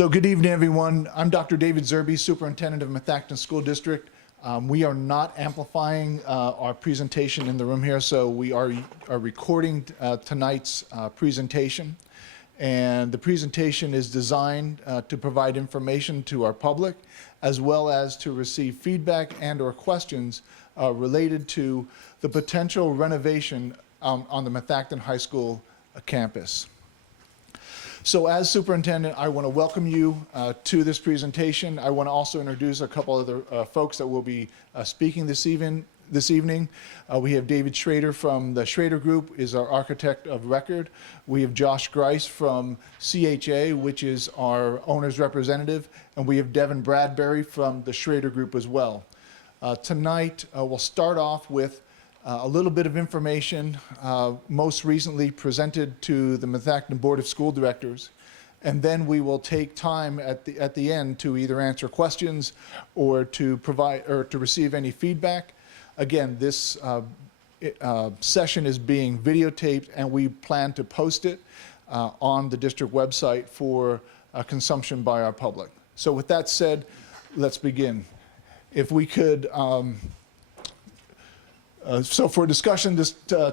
So good evening, everyone. I'm Dr. David Zerby, Superintendent of Methacton School District. We are not amplifying our presentation in the room here, so we are recording tonight's presentation. And the presentation is designed to provide information to our public, as well as to receive feedback and or questions related to the potential renovation on the Methacton High School campus. So as superintendent, I want to welcome you to this presentation. I want to also introduce a couple other folks that will be speaking this evening. We have David Schrader from the Schrader Group, is our architect of record. We have Josh Grice from CHA, which is our owner's representative. And we have Devin Bradbury from the Schrader Group as well. Tonight, we'll start off with a little bit of information most recently presented to the Methacton Board of School Directors, and then we will take time at the end to either answer questions or to provide or to receive any feedback. Again, this session is being videotaped, and we plan to post it on the district website for consumption by our public. So with that said, let's begin. If we could so for discussion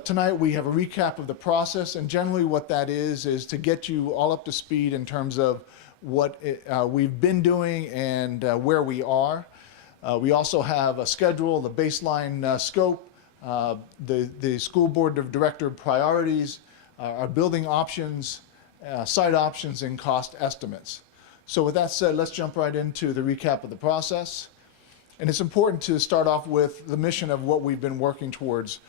tonight, we have a recap of the process, and generally what that is to get you all up to speed in terms of what we've been doing and where we are. We also have a schedule, the baseline scope, the school board of director priorities, our building options, site options, and cost estimates. So with that said, let's jump right into the recap of the process. And it's important to start off with the mission of what we've been working towards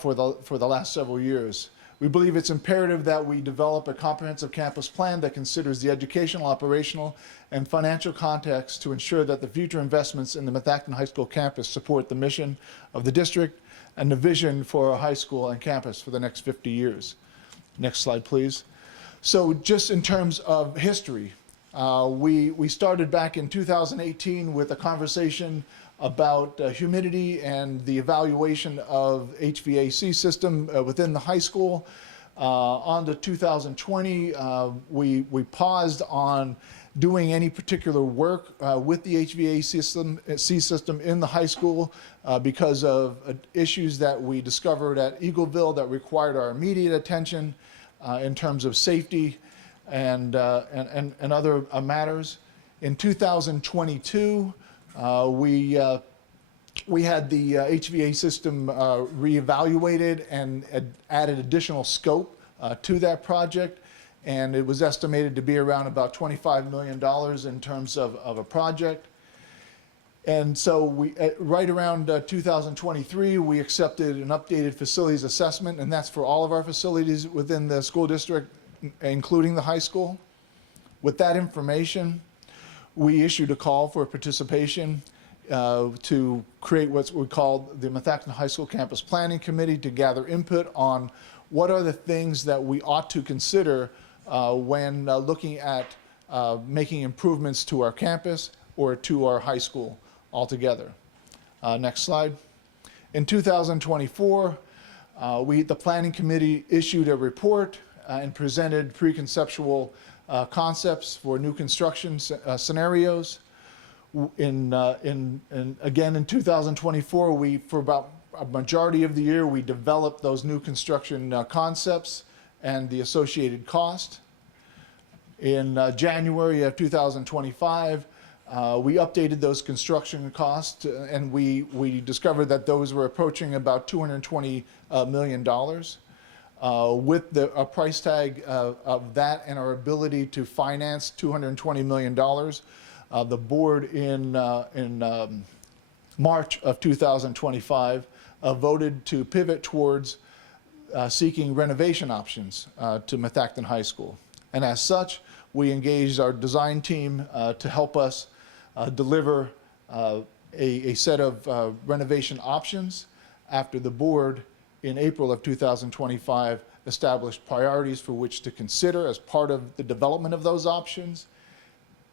for the last several years. We believe it's imperative that we develop a comprehensive campus plan that considers the educational, operational, and financial context to ensure that the future investments in the Methacton High School campus support the mission of the district and the vision for our high school and campus for the next 50 years. Next slide, please. So just in terms of history, we started back in 2018 with a conversation about humidity and the evaluation of HVAC system within the high school. On to 2020, we paused on doing any particular work with the HVAC system in the high school because of issues that we discovered at Eagleville that required our immediate attention in terms of safety and other matters. In 2022, we had the HVAC system reevaluated and added additional scope to that project, and it was estimated to be around about $25 million in terms of a project. And so we, right around 2023, we accepted an updated facilities assessment, and that's for all of our facilities within the school district, including the high school. With that information, we issued a call for participation to create what we call the Methacton High School Campus Planning Committee to gather input on what are the things that we ought to consider when looking at making improvements to our campus or to our high school altogether. Next slide. In 2024, the Planning Committee issued a report and presented preconceptual concepts for new construction scenarios. Again, in 2024, for about a majority of the year, we developed those new construction concepts and the associated cost. In January of 2025, we updated those construction costs, and we discovered that those were approaching about $220 million. With a price tag of that and our ability to finance $220 million, the board in March of 2025 voted to pivot towards seeking renovation options to Methacton High School. And as such, we engaged our design team to help us deliver a set of renovation options after the board in April of 2025 established priorities for which to consider as part of the development of those options.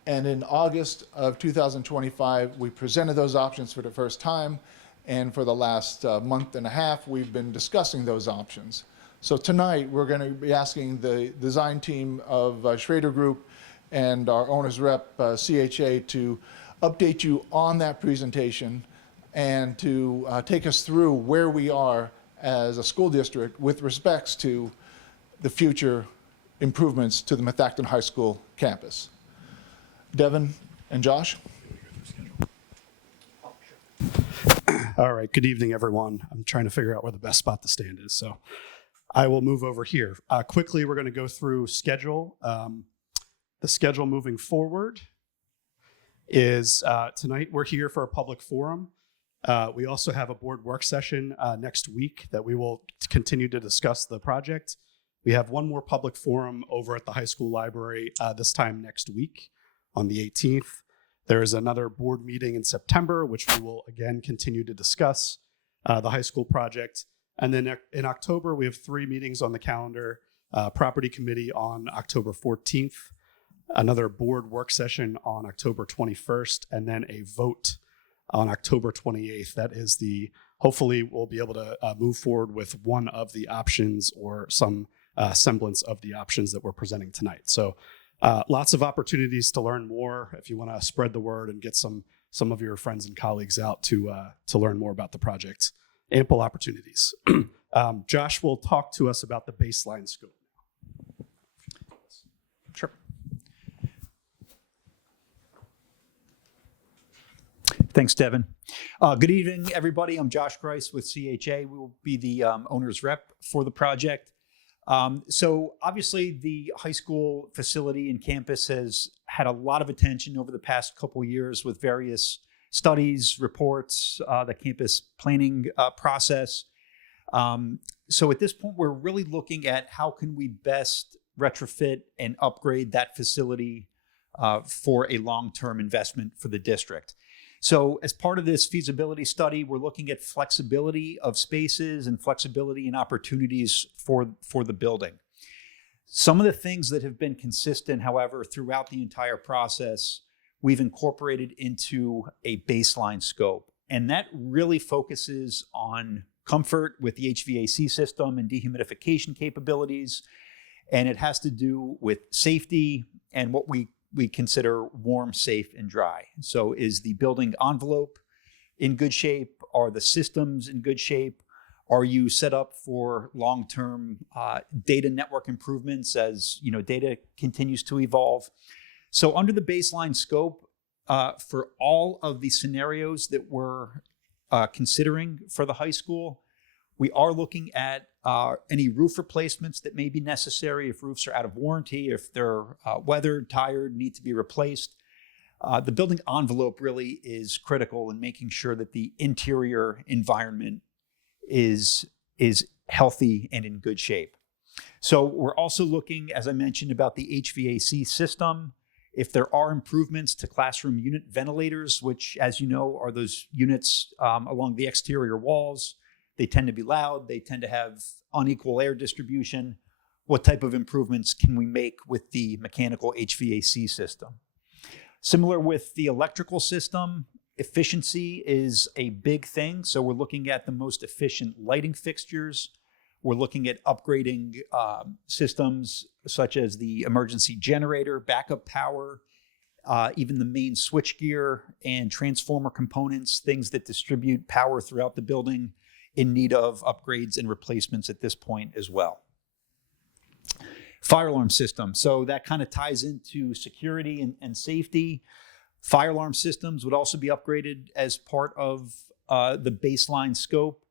And in August of 2025, we presented those options for the first time, and for the last month and a half, we've been discussing those options. So tonight, we're going to be asking the design team of Schrader Group and our owner's rep, CHA, to update you on that presentation and to take us through where we are as a school district with respects to the future improvements to the Methacton High School campus. Devin and Josh? All right, good evening, everyone. I'm trying to figure out where the best spot to stand is, so I will move over here. Quickly, we're going to go through schedule. The schedule moving forward is tonight we're here for a public forum. We also have a board work session next week that we will continue to discuss the project. We have one more public forum over at the high school library this time next week on the 18th. There is another board meeting in September, which we will again continue to discuss the high school project. And then in October, we have 3 meetings on the calendar, property committee on October 14th, another board work session on October 21st, and then a vote on October 28th. That is hopefully we'll be able to move forward with one of the options or some semblance of the options that we're presenting tonight. So lots of opportunities to learn more if you want to spread the word and get some of your friends and colleagues out to learn more about the project. Ample opportunities. Josh will talk to us about the baseline scope. Sure. Thanks, Devin. Good evening, everybody. I'm Josh Grice with CHA. We will be the owner's rep for the project. So obviously the high school facility and campus has had a lot of attention over the past couple of years with various studies, reports, the campus planning process. So at this point, we're really looking at how can we best retrofit and upgrade that facility for a long-term investment for the district. So as part of this feasibility study, we're looking at flexibility of spaces and flexibility and opportunities for the building. Some of the things that have been consistent, however, throughout the entire process, we've incorporated into a baseline scope. And that really focuses on comfort with the HVAC system and dehumidification capabilities. And it has to do with safety and what we consider warm, safe, and dry. So is the building envelope in good shape? Are the systems in good shape? Are you set up for long-term data network improvements as data continues to evolve? So under the baseline scope, for all of the scenarios that we're considering for the high school, we are looking at any roof replacements that may be necessary if roofs are out of warranty, if they're weathered, tired, need to be replaced. The building envelope really is critical in making sure that the interior environment is healthy and in good shape. So we're also looking, as I mentioned, about the HVAC system. If there are improvements to classroom unit ventilators, which, as you know, are those units along the exterior walls, they tend to be loud, they tend to have unequal air distribution. What type of improvements can we make with the mechanical HVAC system? Similar with the electrical system, efficiency is a big thing. So we're looking at the most efficient lighting fixtures. We're looking at upgrading systems such as the emergency generator, backup power, even the main switchgear and transformer components, things that distribute power throughout the building, in need of upgrades and replacements at this point as well. Fire alarm system. So that kind of ties into security and safety. Fire alarm systems would also be upgraded as part of the baseline scope.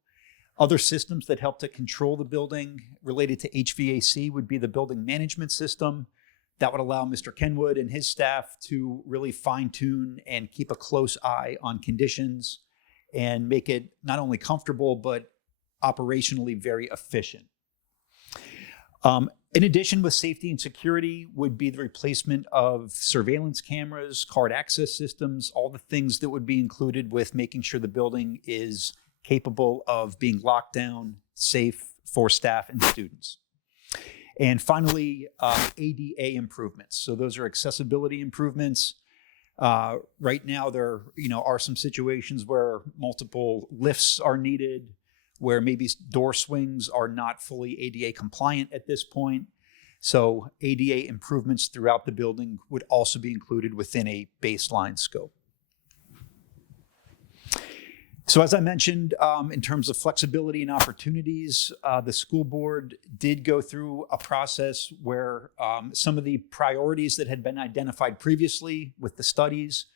Other systems that help to control the building related to HVAC would be the building management system. That would allow Mr. Kenwood and his staff to really fine tune and keep a close eye on conditions and make it not only comfortable, but operationally very efficient. In addition, with safety and security would be the replacement of surveillance cameras, card access systems, all the things that would be included with making sure the building is capable of being locked down, safe for staff and students. And finally, ADA improvements. So those are accessibility improvements. Right now, there are some situations where multiple lifts are needed, where maybe door swings are not fully ADA compliant at this point. So ADA improvements throughout the building would also be included within a baseline scope. So as I mentioned, in terms of flexibility and opportunities, the school board did go through a process where some of the priorities that had been identified previously with the studies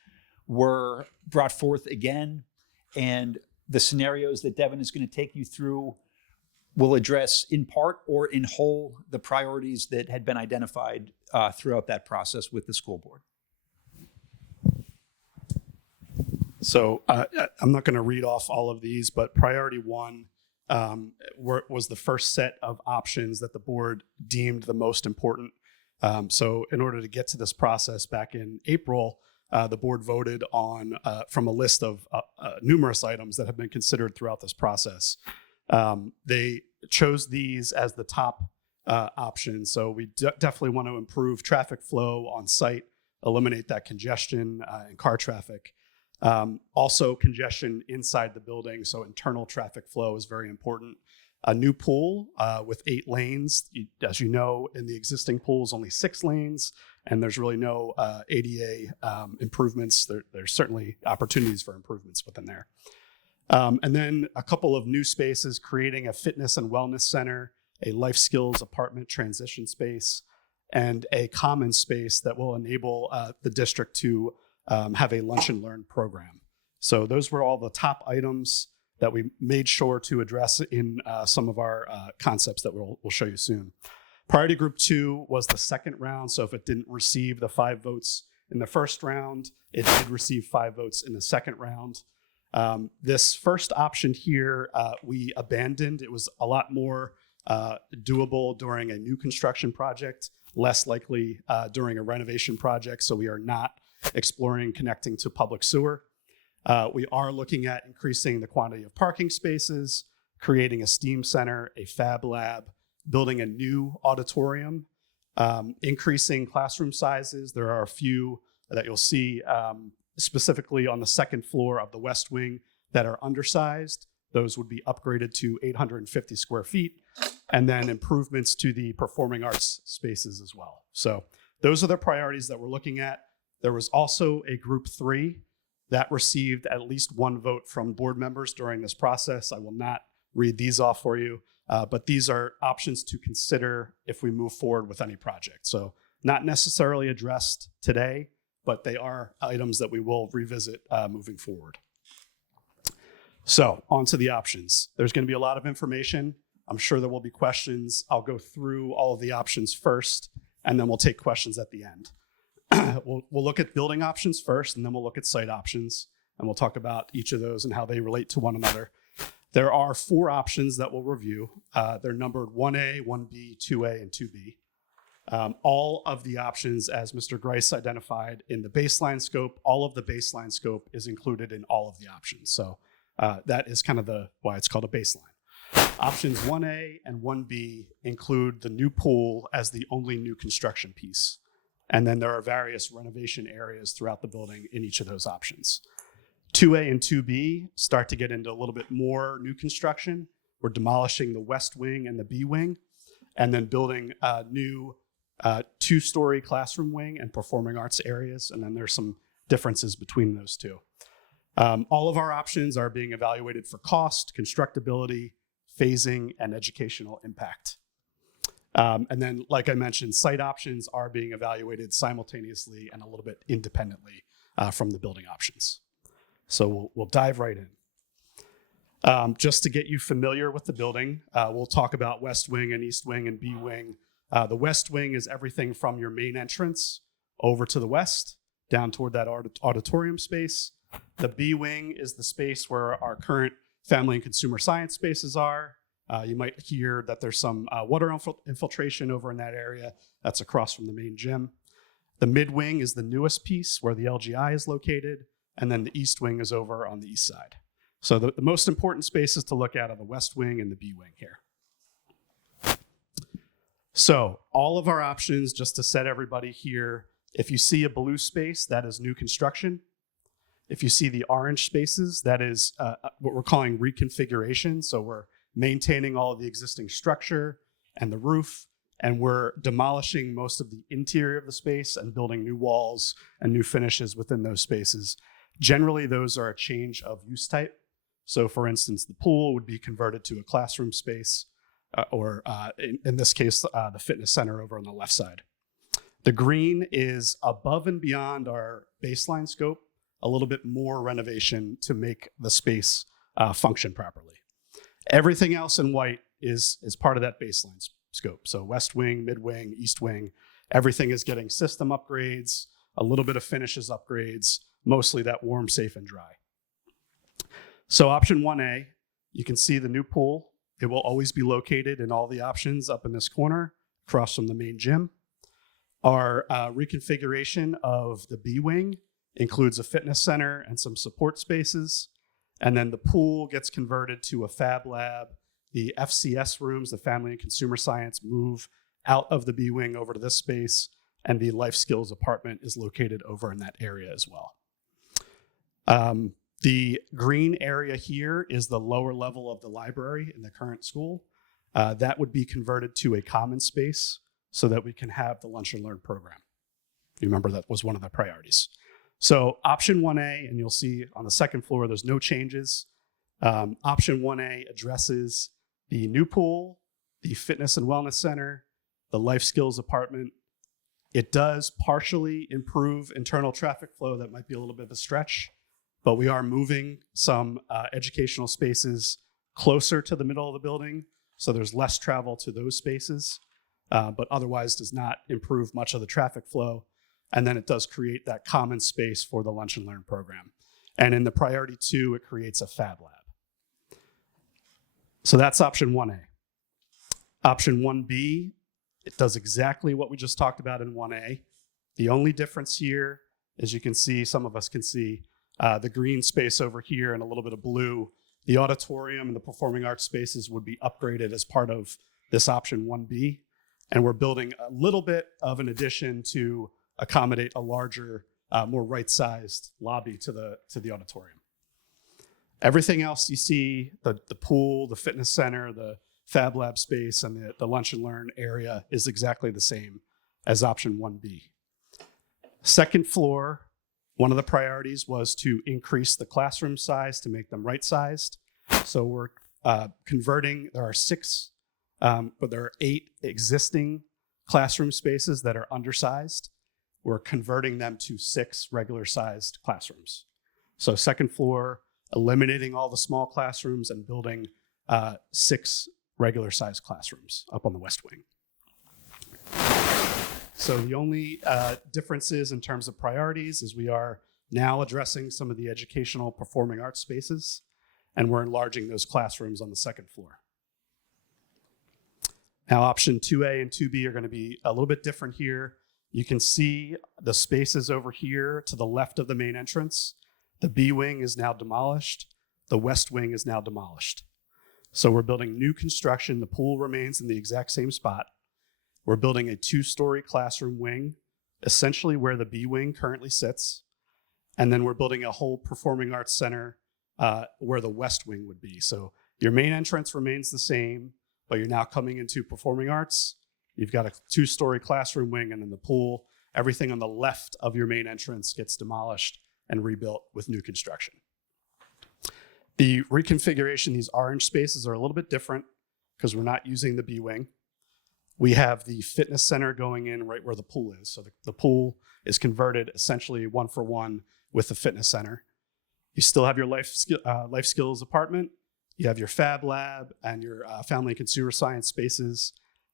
were brought forth again. And the scenarios that Devin is going to take you through will address in part or in whole the priorities that had been identified throughout that process with the school board. So I'm not going to read off all of these, but priority one was the first set of options that the board deemed the most important. So in order to get to this process back in April, the board voted on from a list of numerous items that have been considered throughout this process. They chose these as the top options. So we definitely want to improve traffic flow on site, eliminate that congestion and car traffic. Also congestion inside the building, so internal traffic flow is very important. A new pool with 8 lanes. As you know, in the existing pools, only 6 lanes, and there's really no ADA improvements. There's certainly opportunities for improvements within there. And then a couple of new spaces, creating a fitness and wellness center, a life skills apartment transition space, and a common space that will enable the district to have a lunch and learn program. So those were all the top items that we made sure to address in some of our concepts that we'll show you soon. Priority group 2 was the second round. So if it didn't receive the 5 votes in the first round, it did receive 5 votes in the second round. This first option here, we abandoned. It was a lot more doable during a new construction project, less likely during a renovation project. So we are not exploring connecting to public sewer. We are looking at increasing the quantity of parking spaces, creating a STEAM center, a fab lab, building a new auditorium, increasing classroom sizes. There are a few that you'll see specifically on the second floor of the West Wing that are undersized. Those would be upgraded to 850 square feet, and then improvements to the performing arts spaces as well. So those are the priorities that we're looking at. There was also a group 3 that received at least 1 vote from board members during this process. I will not read these off for you, but these are options to consider if we move forward with any project. So not necessarily addressed today, but they are items that we will revisit moving forward. So on to the options. There's going to be a lot of information. I'm sure there will be questions. I'll go through all of the options first, and then we'll take questions at the end. We'll look at building options first, and then we'll look at site options, and we'll talk about each of those and how they relate to one another. There are 4 options that we'll review. They're numbered 1A, 1B, 2A, and 2B. All of the options, as Mr. Grice identified in the baseline scope, all of the baseline scope is included in all of the options. So that is kind of why it's called a baseline. Options 1A and 1B include the new pool as the only new construction piece. And then there are various renovation areas throughout the building in each of those options. 2A and 2B start to get into a little bit more new construction. We're demolishing the West Wing and the B Wing, and then building a new 2-story classroom wing and performing arts areas. And then there's some differences between those two. All of our options are being evaluated for cost, constructability, phasing, and educational impact. And then, like I mentioned, site options are being evaluated simultaneously and a little bit independently from the building options. So we'll dive right in. Just to get you familiar with the building, we'll talk about West Wing and East Wing and B Wing. The West Wing is everything from your main entrance over to the west, down toward that auditorium space. The B Wing is the space where our current family and consumer science spaces are. You might hear that there's some water infiltration over in that area. That's across from the main gym. The mid wing is the newest piece where the LGI is located. And then the east wing is over on the east side. So the most important spaces to look at are the West Wing and the B Wing here. So all of our options, just to set everybody here, if you see a blue space, that is new construction. If you see the orange spaces, that is what we're calling reconfiguration. So we're maintaining all of the existing structure and the roof and we're demolishing most of the interior of the space and building new walls and new finishes within those spaces. Generally, those are a change of use type. So for instance, the pool would be converted to a classroom space, or in this case, the fitness center over on the left side. The green is above and beyond our baseline scope, a little bit more renovation to make the space function properly. Everything else in white is part of that baseline scope. So west wing, mid wing, east wing, everything is getting system upgrades, a little bit of finishes upgrades, mostly that warm, safe, and dry. So option 1A, you can see the new pool. It will always be located in all the options up in this corner, across from the main gym. Our reconfiguration of the B wing includes a fitness center and some support spaces. And then the pool gets converted to a fab lab. The FCS rooms, the family and consumer science, move out of the B wing over to this space. And the life skills apartment is located over in that area as well. The green area here is the lower level of the library in the current school. That would be converted to a common space so that we can have the Lunch and Learn program. You remember that was one of the priorities. So option 1A, and you'll see on the second floor, there's no changes. Option 1A addresses the new pool, the fitness and wellness center, the life skills apartment. It does partially improve internal traffic flow. That might be a little bit of a stretch, but we are moving some educational spaces closer to the middle of the building. So there's less travel to those spaces, but otherwise does not improve much of the traffic flow. And then it does create that common space for the Lunch and Learn program. And in the priority 2, it creates a fab lab. So that's option 1A. Option 1B, it does exactly what we just talked about in 1A. The only difference here, as you can see, some of us can see, the green space over here and a little bit of blue, the auditorium and the performing arts spaces would be upgraded as part of this option 1B. And we're building a little bit of an addition to accommodate a larger, more right-sized lobby to the auditorium. Everything else you see, the pool, the fitness center, the fab lab space, and the Lunch and Learn area is exactly the same as option 1B. Second floor, one of the priorities was to increase the classroom size to make them right-sized. So we're converting, there are 8 existing classroom spaces that are undersized. We're converting them to 6 regular-sized classrooms. So second floor, eliminating all the small classrooms and building 6 regular-sized classrooms up on the west wing. So the only differences in terms of priorities is we are now addressing some of the educational performing arts spaces, and we're enlarging those classrooms on the second floor. Now option 2A and 2B are going to be a little bit different here. You can see the spaces over here to the left of the main entrance. The B wing is now demolished. The west wing is now demolished. So we're building new construction. The pool remains in the exact same spot. We're building a 2-story classroom wing, essentially where the B wing currently sits. And then we're building a whole performing arts center where the west wing would be. So your main entrance remains the same, but you're now coming into performing arts. You've got a 2-story classroom wing, and then the pool. Everything on the left of your main entrance gets demolished and rebuilt with new construction. The reconfiguration, these orange spaces are a little bit different because we're not using the B wing. We have the fitness center going in right where the pool is. So the pool is converted essentially 1-for-1 with the fitness center. You still have your life skills apartment. You have your fab lab and your family and consumer science spaces.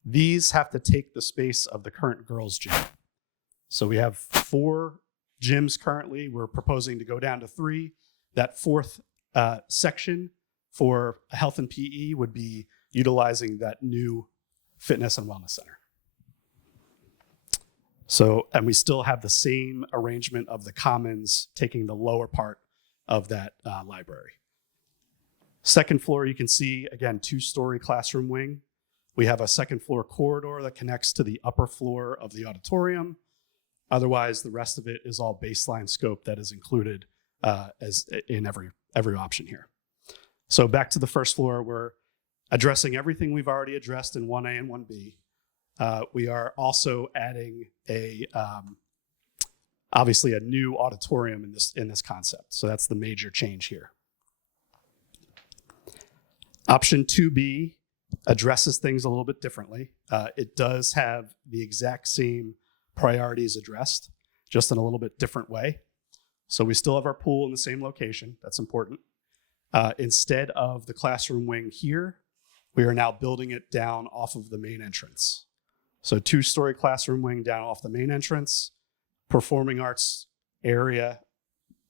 These have to take the space of the current girls' gym. So we have 4 gyms currently. We're proposing to go down to 3. That 4th section for health and PE would be utilizing that new fitness and wellness center. So, and we still have the same arrangement of the commons taking the lower part of that library. Second floor, you can see, again, 2-story classroom wing. We have a second floor corridor that connects to the upper floor of the auditorium. Otherwise, the rest of it is all baseline scope that is included as in every option here. So back to the first floor, we're addressing everything we've already addressed in 1A and 1B. we are also adding obviously a new auditorium in this concept. So that's the major change here. Option 2B addresses things a little bit differently. It does have the exact same priorities addressed, just in a little bit different way. So we still have our pool in the same location. That's important. Instead of the classroom wing here, we are now building it down off of the main entrance. So 2-story classroom wing down off the main entrance, performing arts area,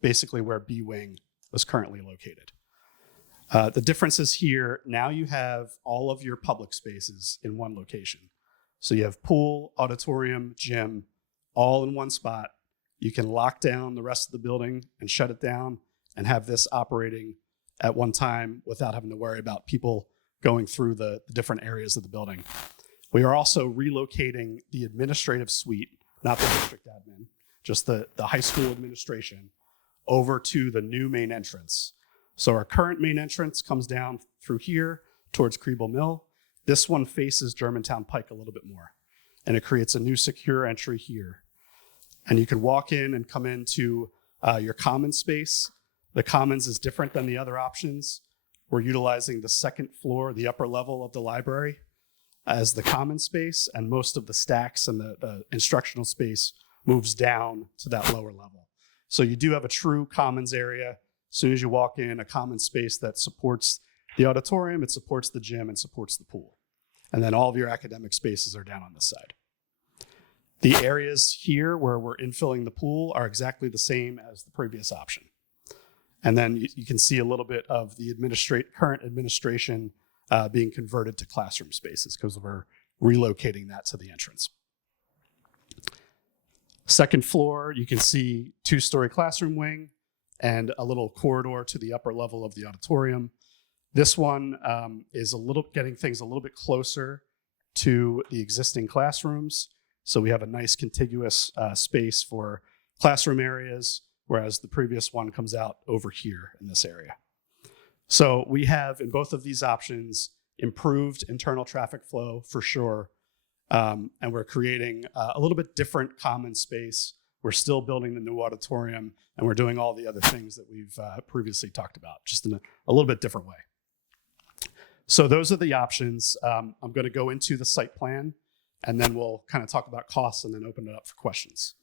basically where B wing was currently located. The difference is here, now you have all of your public spaces in one location. So you have pool, auditorium, gym, all in one spot. You can lock down the rest of the building and shut it down and have this operating at one time without having to worry about people going through the different areas of the building. We are also relocating the administrative suite, not the district admin, just the high school administration, over to the new main entrance. So our current main entrance comes down through here towards Kriebel Mill. This one faces Germantown Pike a little bit more, and it creates a new secure entry here. And you can walk in and come into your common space. The commons is different than the other options. We're utilizing the second floor, the upper level of the library, as the common space, and most of the stacks and the instructional space moves down to that lower level. So you do have a true commons area. As soon as you walk in, a common space that supports the auditorium, it supports the gym, and supports the pool. And then all of your academic spaces are down on this side. The areas here where we're infilling the pool are exactly the same as the previous option. And then you can see a little bit of the current administration being converted to classroom spaces because we're relocating that to the entrance. Second floor, you can see 2-story classroom wing and a little corridor to the upper level of the auditorium. This one is getting things a little bit closer to the existing classrooms. So we have a nice contiguous space for classroom areas, whereas the previous one comes out over here in this area. So we have, in both of these options, improved internal traffic flow for sure. And we're creating a little bit different common space. We're still building the new auditorium, and we're doing all the other things that we've previously talked about, just in a little bit different way. So those are the options. I'm going to go into the site plan, and then we'll kind of talk about costs and then open it up for questions.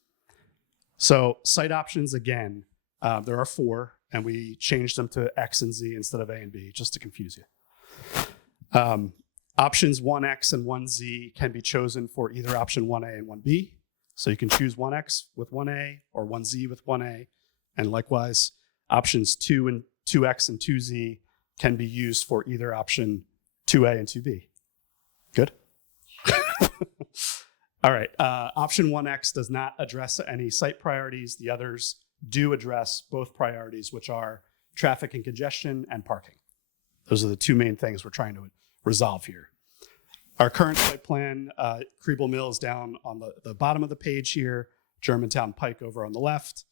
So site options, again, there are 4, and we changed them to X and Z instead of A and B, just to confuse you. Options 1X and 1Z can be chosen for either option 1A and 1B. So you can choose 1X with 1A or 1Z with 1A. And likewise, options 2X and 2Z can be used for either option 2A and 2B. Good? All right. Option 1X does not address any site priorities. The others do address both priorities, which are traffic and congestion and parking. Those are the 2 main things we're trying to resolve here. Our current site plan, Kriebel Mill is down on the bottom of the page here, Germantown Pike over on the left,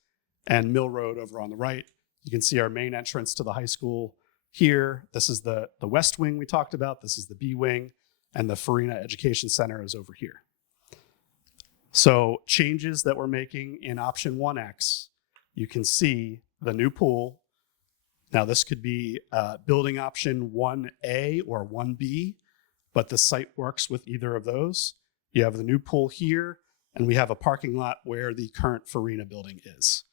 and Mill Road over on the right. You can see our main entrance to the high school here. This is the west wing we talked about. This is the B wing, and the Farina Education Center is over here. So changes that we're making in option 1X, you can see the new pool. Now this could be building option 1A or 1B, but the site works with either of those. You have the new pool here, and we have a parking lot where the current Farina building is.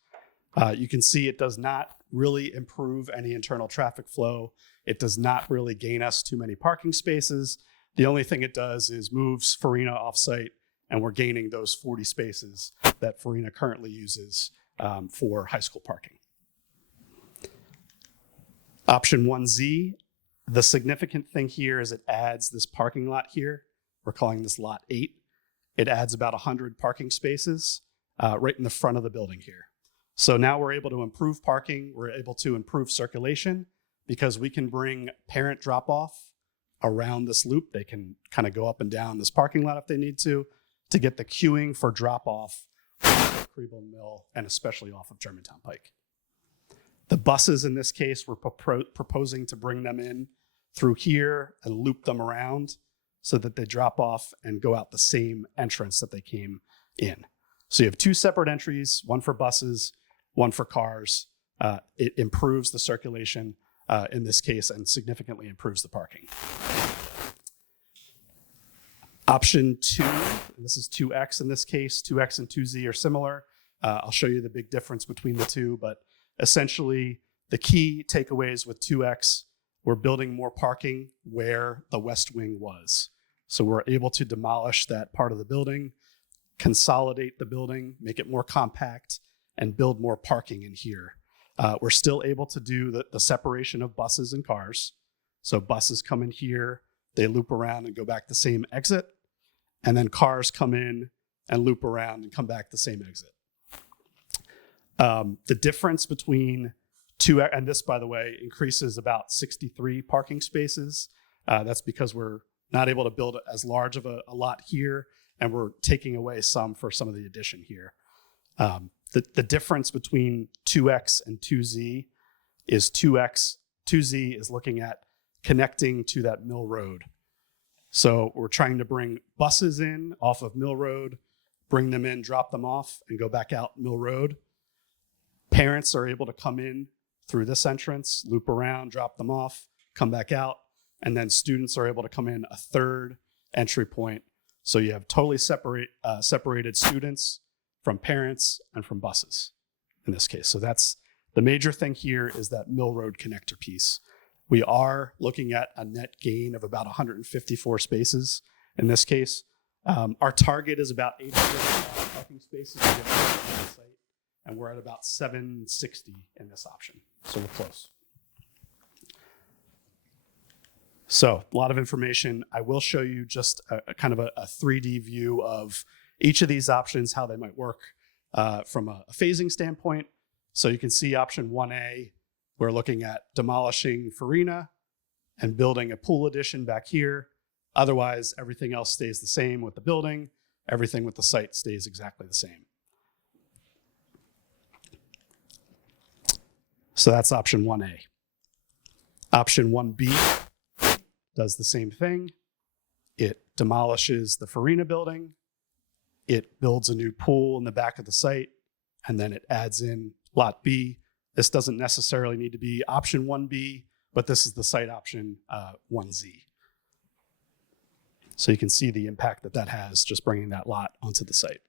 You can see it does not really improve any internal traffic flow. It does not really gain us too many parking spaces. The only thing it does is moves Farina off-site, and we're gaining those 40 spaces that Farina currently uses for high school parking. Option 1Z, the significant thing here is it adds this parking lot here. We're calling this lot 8. It adds about 100 parking spaces right in the front of the building here. So now we're able to improve parking. We're able to improve circulation because we can bring parent drop-off around this loop. They can kind of go up and down this parking lot if they need to get the queuing for drop-off off of Kriebel Mill and especially off of Germantown Pike. The buses in this case, we're proposing to bring them in through here and loop them around so that they drop off and go out the same entrance that they came in. So you have 2 separate entries, one for buses, one for cars. It improves the circulation in this case and significantly improves the parking. Option 2, and this is 2X in this case, 2X and 2Z are similar. I'll show you the big difference between the two, but essentially the key takeaways with 2X, we're building more parking where the west wing was. So we're able to demolish that part of the building, consolidate the building, make it more compact, and build more parking in here. We're still able to do the separation of buses and cars. So buses come in here, they loop around and go back the same exit, and then cars come in and loop around and come back the same exit. The difference between 2, and this, by the way, increases about 63 parking spaces. That's because we're not able to build as large of a lot here, and we're taking away some for some of the addition here. The difference between 2X and 2Z is 2Z is looking at connecting to that Mill Road. So we're trying to bring buses in off of Mill Road, bring them in, drop them off, and go back out Mill Road. Parents are able to come in through this entrance, loop around, drop them off, come back out, and then students are able to come in a third entry point. So you have totally separated students from parents and from buses in this case. So that's the major thing here, is that Mill Road connector piece. We are looking at a net gain of about 154 spaces in this case. Our target is about 800 parking spaces to get on the site, and we're at about 760 in this option. So we're close. So a lot of information. I will show you just a kind of a 3D view of each of these options, how they might work from a phasing standpoint. So you can see option 1A, we're looking at demolishing Farina and building a pool addition back here. Otherwise, everything else stays the same with the building. Everything with the site stays exactly the same. So that's option 1A. Option 1B does the same thing. It demolishes the Farina building. It builds a new pool in the back of the site, and then it adds in lot B. This doesn't necessarily need to be option 1B, but this is the site option 1Z. So you can see the impact that that has, just bringing that lot onto the site.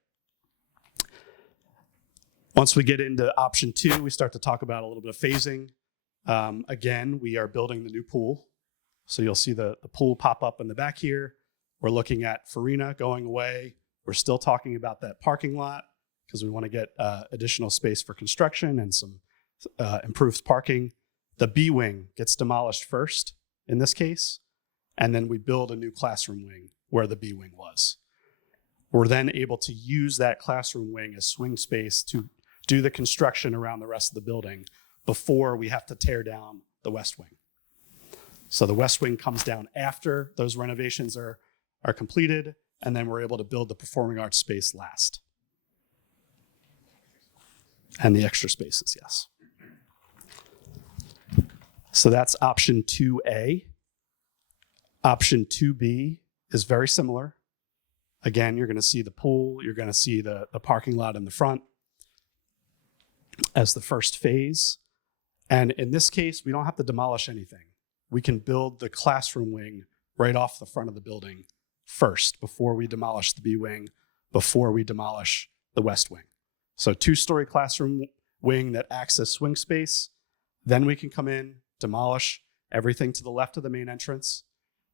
Once we get into option 2, we start to talk about a little bit of phasing. Again, we are building the new pool. So you'll see the pool pop up in the back here. We're looking at Farina going away. We're still talking about that parking lot because we want to get additional space for construction and some improved parking. The B wing gets demolished first in this case, and then we build a new classroom wing where the B wing was. We're then able to use that classroom wing as swing space to do the construction around the rest of the building before we have to tear down the west wing. So the west wing comes down after those renovations are completed, and then we're able to build the performing arts space last. And the extra spaces, yes. So that's option 2A. Option 2B is very similar. Again, you're going to see the pool, you're going to see the parking lot in the front as the first phase. And in this case, we don't have to demolish anything. We can build the classroom wing right off the front of the building first before we demolish the B wing, before we demolish the west wing. So 2-story classroom wing that acts as swing space. Then we can come in, demolish everything to the left of the main entrance,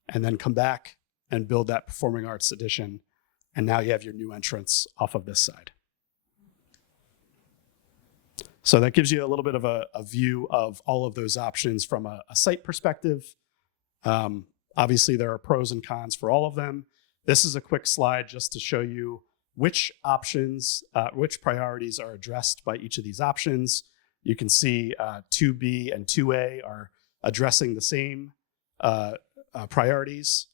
and then come back and build that performing arts addition. And now you have your new entrance off of this side. So that gives you a little bit of a view of all of those options from a site perspective. Obviously, there are pros and cons for all of them. This is a quick slide just to show you which options, which priorities are addressed by each of these options. You can see 2B and 2A are addressing the same priorities.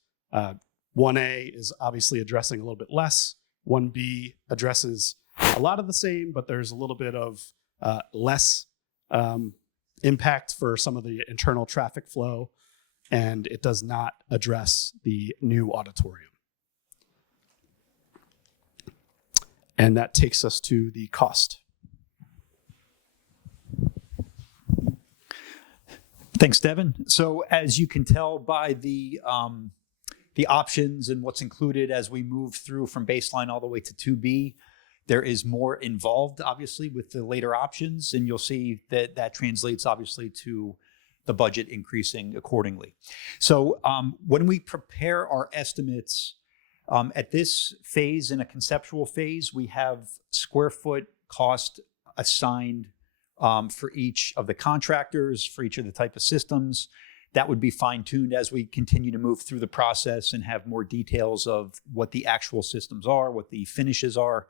1A is obviously addressing a little bit less. 1B addresses a lot of the same, but there's a little bit of less impact for some of the internal traffic flow. and it does not address the new auditorium. And that takes us to the cost. Thanks, Devin. So as you can tell by the options and what's included as we move through from baseline all the way to 2B, there is more involved, obviously, with the later options, and you'll see that that translates, obviously, to the budget increasing accordingly. So when we prepare our estimates, at this phase, in a conceptual phase, we have square foot cost assigned for each of the contractors, for each of the type of systems. That would be fine-tuned as we continue to move through the process and have more details of what the actual systems are, what the finishes are.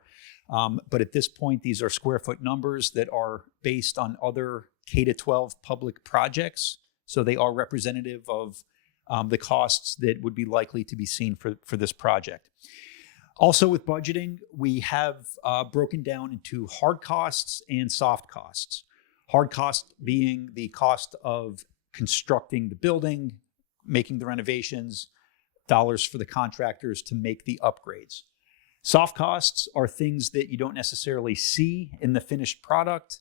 But at this point, these are square foot numbers that are based on other K-12 public projects. So they are representative of the costs that would be likely to be seen for this project. Also with budgeting, we have broken down into hard costs and soft costs. Hard cost being the cost of constructing the building, making the renovations, dollars for the contractors to make the upgrades. Soft costs are things that you don't necessarily see in the finished product.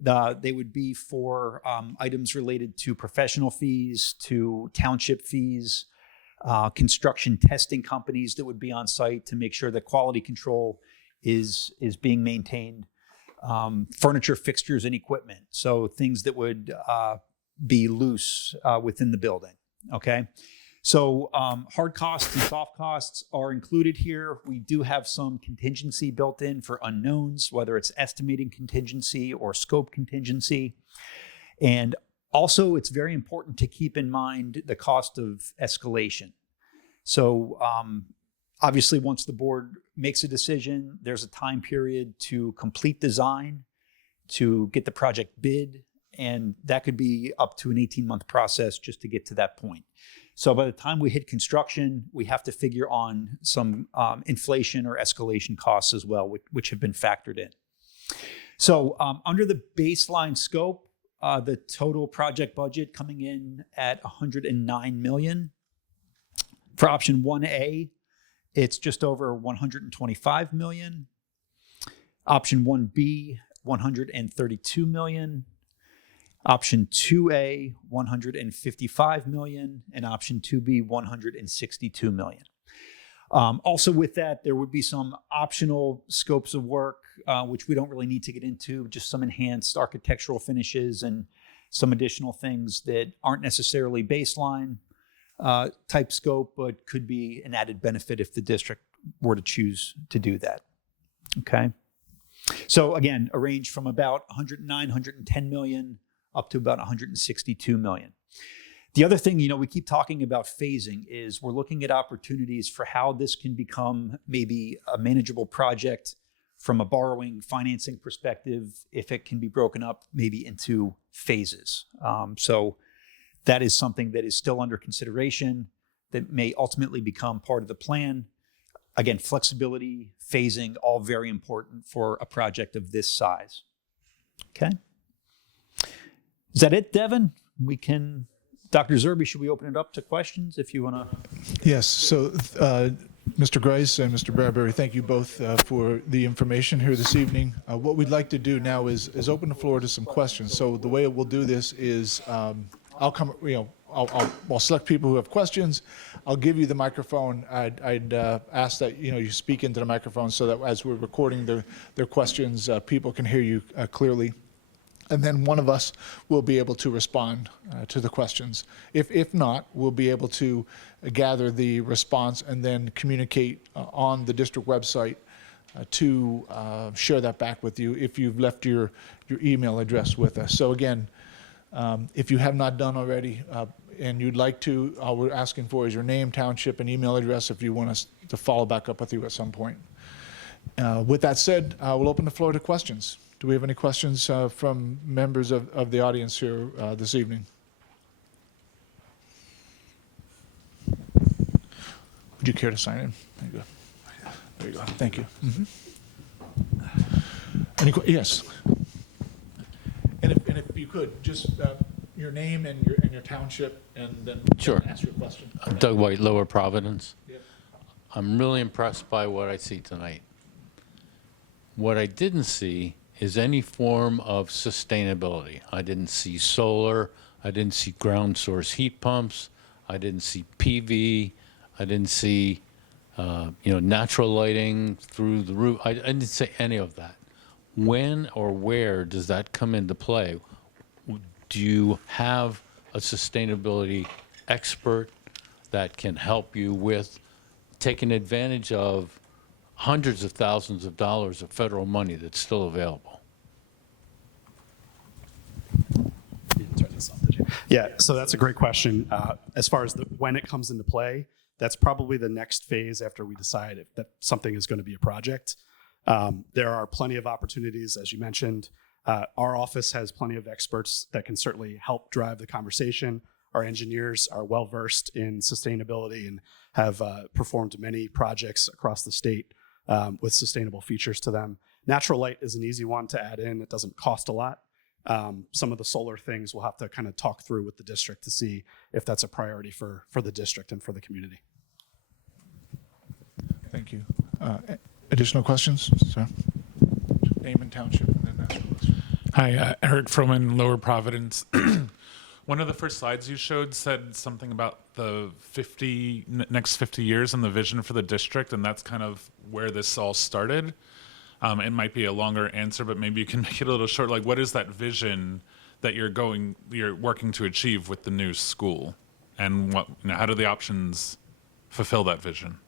They would be for items related to professional fees, to township fees, construction testing companies that would be on site to make sure that quality control is being maintained, furniture, fixtures, and equipment. So things that would be loose within the building, okay? So hard costs and soft costs are included here. We do have some contingency built in for unknowns, whether it's estimating contingency or scope contingency. And also, it's very important to keep in mind the cost of escalation. So obviously, once the board makes a decision, there's a time period to complete design, to get the project bid, and that could be up to an 18-month process just to get to that point. So by the time we hit construction, we have to figure on some inflation or escalation costs as well, which have been factored in. So under the baseline scope, the total project budget coming in at $109 million. For option 1A, it's just over $125 million. Option 1B, $132 million. Option 2A, $155 million, and option 2B, $162 million. Also with that, there would be some optional scopes of work, which we don't really need to get into, just some enhanced architectural finishes and some additional things that aren't necessarily baseline type scope, but could be an added benefit if the district were to choose to do that. Okay. So again, a range from about 110 million up to about 162 million. The other thing, we keep talking about phasing is we're looking at opportunities for how this can become maybe a manageable project from a borrowing financing perspective, if it can be broken up maybe into phases. So that is something that is still under consideration that may ultimately become part of the plan. Again, flexibility, phasing, all very important for a project of this size. Okay. Is that it, Devin? Dr. Zerby, should we open it up to questions if you want to? Yes. So, Mr. Grice and Mr. Bradbury, thank you both for the information here this evening. What we'd like to do now is open the floor to some questions. So the way we'll do this is I'll select people who have questions. I'll give you the microphone. I'd ask that you speak into the microphone so that as we're recording their questions, people can hear you clearly. And then one of us will be able to respond to the questions. If not, we'll be able to gather the response and then communicate on the district website to share that back with you if you've left your email address with us. So again, if you have not done already and you'd like to, all we're asking for is your name, township, and email address if you want us to follow back up with you at some point. With that said, we'll open the floor to questions. Do we have any questions from members of the audience here this evening? Would you care to sign in? There you go. There you go. Thank you. Mm-hmm. Yes. And if you could, just your name and your township, and then Sure. ask your question. Doug White, Lower Providence. Yep. I'm really impressed by what I see tonight. What I didn't see is any form of sustainability. I didn't see solar. I didn't see ground source heat pumps. I didn't see PV. I didn't see, natural lighting through the roof. I didn't say any of that. When or where does that come into play? Do you have a sustainability expert that can help you with taking advantage of hundreds of thousands of dollars of federal money that's still available? Turn this off, did you? Yeah, so that's a great question. As far as when it comes into play, that's probably the next phase after we decide if that something is going to be a project. There are plenty of opportunities, as you mentioned. Our office has plenty of experts that can certainly help drive the conversation. Our engineers are well versed in sustainability and have performed many projects across the state with sustainable features to them. Natural light is an easy one to add in. It doesn't cost a lot. Some of the solar things we'll have to kind of talk through with the district to see if that's a priority for the district and for the community. Thank you. Additional questions, sir? Name and township, and then ask the question. Hi, Eric Froman, Lower Providence. One of the first slides you showed said something about the next 50 years and the vision for the district, and that's kind of where this all started. It might be a longer answer, but maybe you can make it a little short. Like, what is that vision that you're working to achieve with the new school, and how do the options fulfill that vision?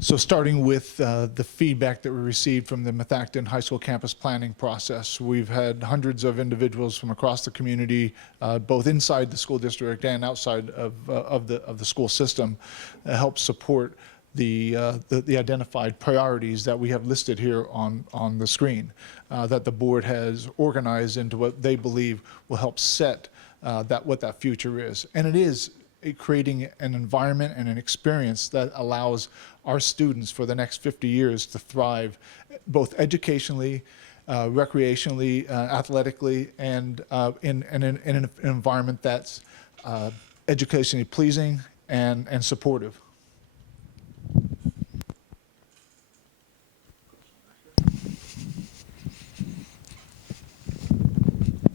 So starting with the feedback that we received from the Methacton High School campus planning process, we've had hundreds of individuals from across the community, both inside the school district and outside of the school system, help support the identified priorities that we have listed here on the screen, that the board has organized into what they believe will help set what that future is. And it is creating an environment and an experience that allows our students for the next 50 years to thrive, both educationally, recreationally, athletically, and in an environment that's educationally pleasing and supportive.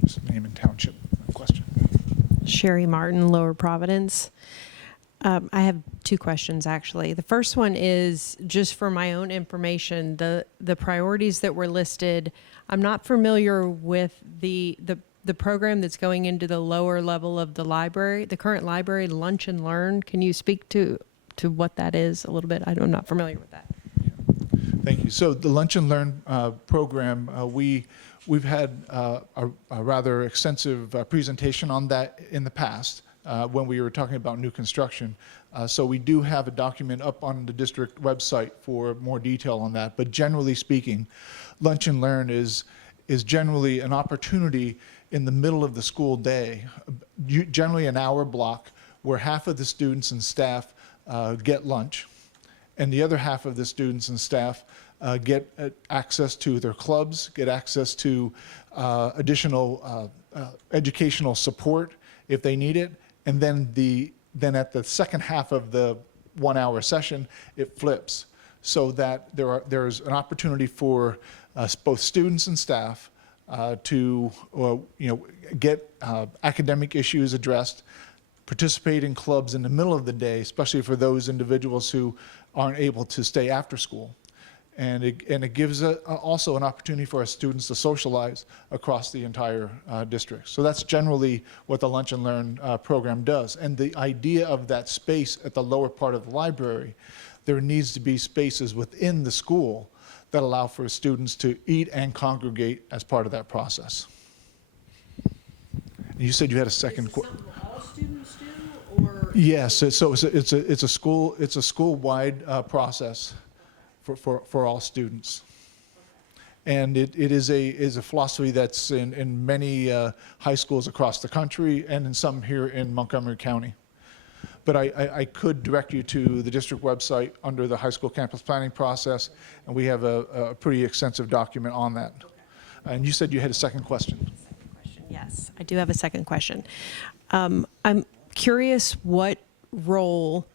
Just name and township question. Sherry Martin, Lower Providence. I have two questions, actually. The first one is just for my own information, the priorities that were listed. I'm not familiar with the program that's going into the lower level of the library, the current library, Lunch and Learn. Can you speak to what that is a little bit? I'm not familiar with that. Thank you. So the Lunch and Learn program, we've had a rather extensive presentation on that in the past when we were talking about new construction. So we do have a document up on the district website for more detail on that. But generally speaking, Lunch and Learn is generally an opportunity in the middle of the school day, generally an hour block, where half of the students and staff get lunch, and the other half of the students and staff get access to their clubs, get access to additional educational support if they need it, and then at the second half of the 1 hour session, it flips, so that there's an opportunity for both students and staff to get academic issues addressed, participate in clubs in the middle of the day, especially for those individuals who aren't able to stay after school. And it gives also an opportunity for our students to socialize across the entire district. So that's generally what the Lunch and Learn program does. And the idea of that space at the lower part of the library, there needs to be spaces within the school that allow for students to eat and congregate as part of that process. You said you had a second question. Is it something all students do, or? Yes, it's a school-wide process for all students, and it is a philosophy that's in many high schools across the country and in some here in Montgomery County. But I could direct you to the district website under the high school campus planning process, and we have a pretty extensive document on that. And you said you had a second question. Question. Yes, I do have a second question. I'm curious what role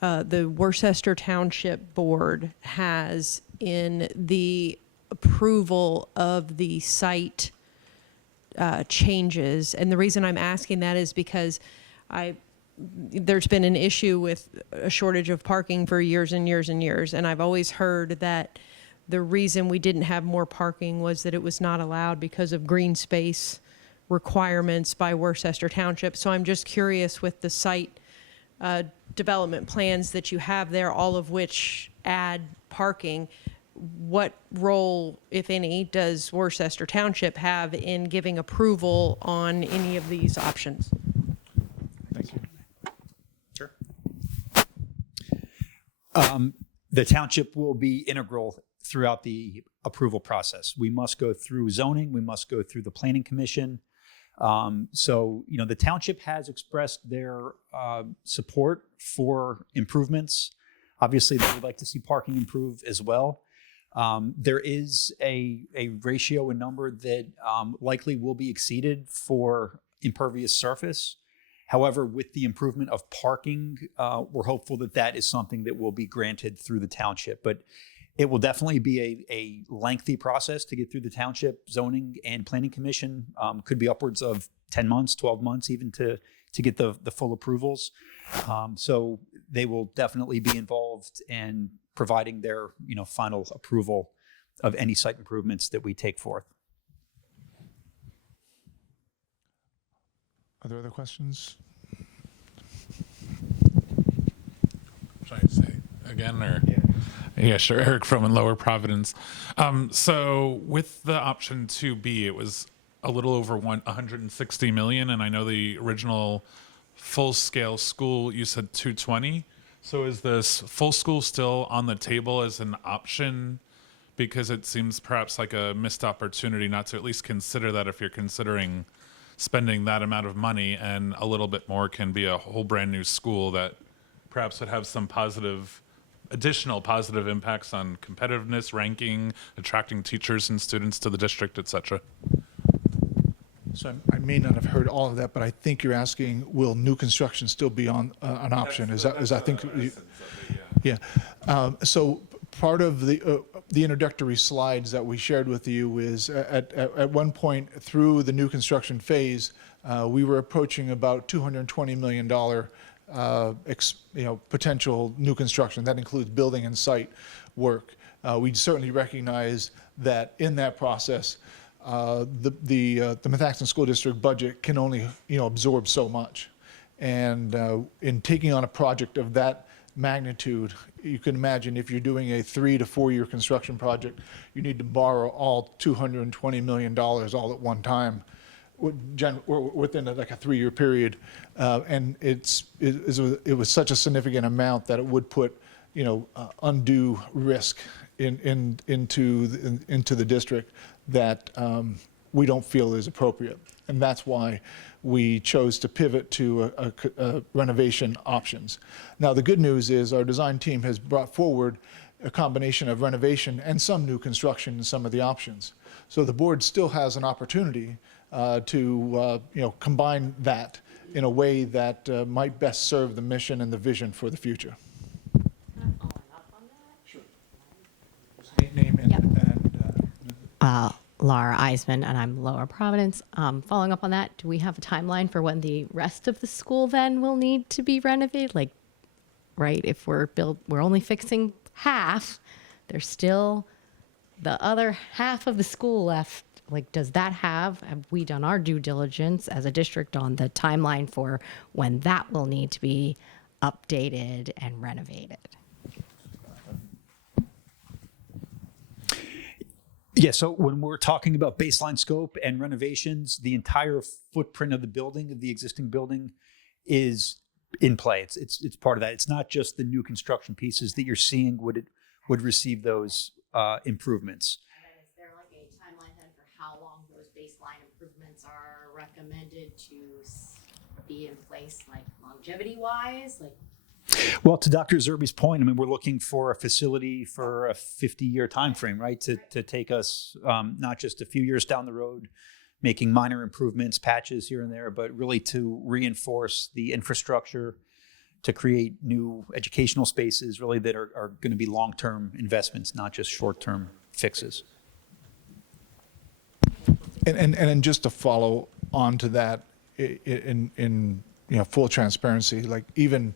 the Worcester Township Board has in the approval of the site changes. And the reason I'm asking that is because there's been an issue with a shortage of parking for years and years and years. And I've always heard that the reason we didn't have more parking was that it was not allowed because of green space requirements by Worcester Township. So I'm just curious with the site development plans that you have there, all of which add parking, what role, if any, does Worcester Township have in giving approval on any of these options? Thank you. Sure. The township will be integral throughout the approval process. We must go through zoning. We must go through the planning commission. So, the township has expressed their support for improvements. Obviously, they would like to see parking improve as well. There is a ratio, a number that likely will be exceeded for impervious surface. However, with the improvement of parking, we're hopeful that that is something that will be granted through the township. But it will definitely be a lengthy process to get through the township zoning and planning commission. Could be upwards of 10 months, 12 months even to get the full approvals. So they will definitely be involved in providing their final approval of any site improvements that we take forth. Are there other questions? Should I say again, or? Yeah, sure. Eric Froman, Lower Providence. So with the option 2B, it was a little over 160 million, and I know the original full-scale school, you said 220. So is this full school still on the table as an option? Because it seems perhaps like a missed opportunity not to at least consider that if you're considering spending that amount of money, and a little bit more can be a whole brand new school that perhaps would have some additional positive impacts on competitiveness, ranking, attracting teachers and students to the district, etc. So I may not have heard all of that, but I think you're asking, will new construction still be on an option? Is I think, yeah. So part of the introductory slides that we shared with you is at one point through the new construction phase, we were approaching about $220 million potential new construction. That includes building and site work. We certainly recognize that in that process, the Methacton School District budget can only absorb so much, and in taking on a project of that magnitude, you can imagine if you're doing a 3 to 4 year construction project, you need to borrow all $220 million all at one time, within like a 3 year period, and it was such a significant amount that it would put undue risk into the district that we don't feel is appropriate, and that's why we chose to pivot to a renovation options. Now the good news is our design team has brought forward a combination of renovation and some new construction in some of the options. So the board still has an opportunity to combine that in a way that might best serve the mission and the vision for the future. Sure. Name and, Yep. and Laura Eisman, and I'm Lower Providence. Following up on that, do we have a timeline for when the rest of the school then will need to be renovated? Like, right, if we're only fixing half, there's still the other half of the school left. Like, have we done our due diligence as a district on the timeline for when that will need to be updated and renovated? Yeah, so when we're talking about baseline scope and renovations, the entire footprint of the building, of the existing building, is in play. It's part of that. It's not just the new construction pieces that you're seeing would receive those improvements. And then is there like a timeline then for how long those baseline improvements are recommended to be in place, like longevity wise? Like, Well, to Dr. Zerbe's point, I mean, we're looking for a facility for a 50-year time frame, right? To take us not just a few years down the road, making minor improvements, patches here and there, but really to reinforce the infrastructure, to create new educational spaces, really that are going to be long-term investments, not just short-term fixes. And just to follow on to that, in full transparency, like even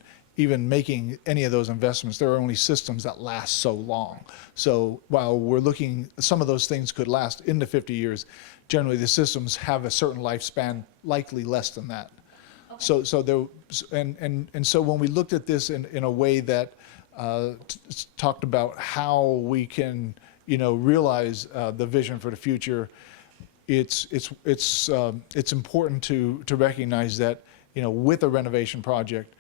making any of those investments, there are only systems that last so long. So while we're looking, some of those things could last into 50 years. Generally, the systems have a certain lifespan, likely less than that. Okay. So there, and so when we looked at this in a way that talked about how we can realize the vision for the future, it's important to recognize that with a renovation project,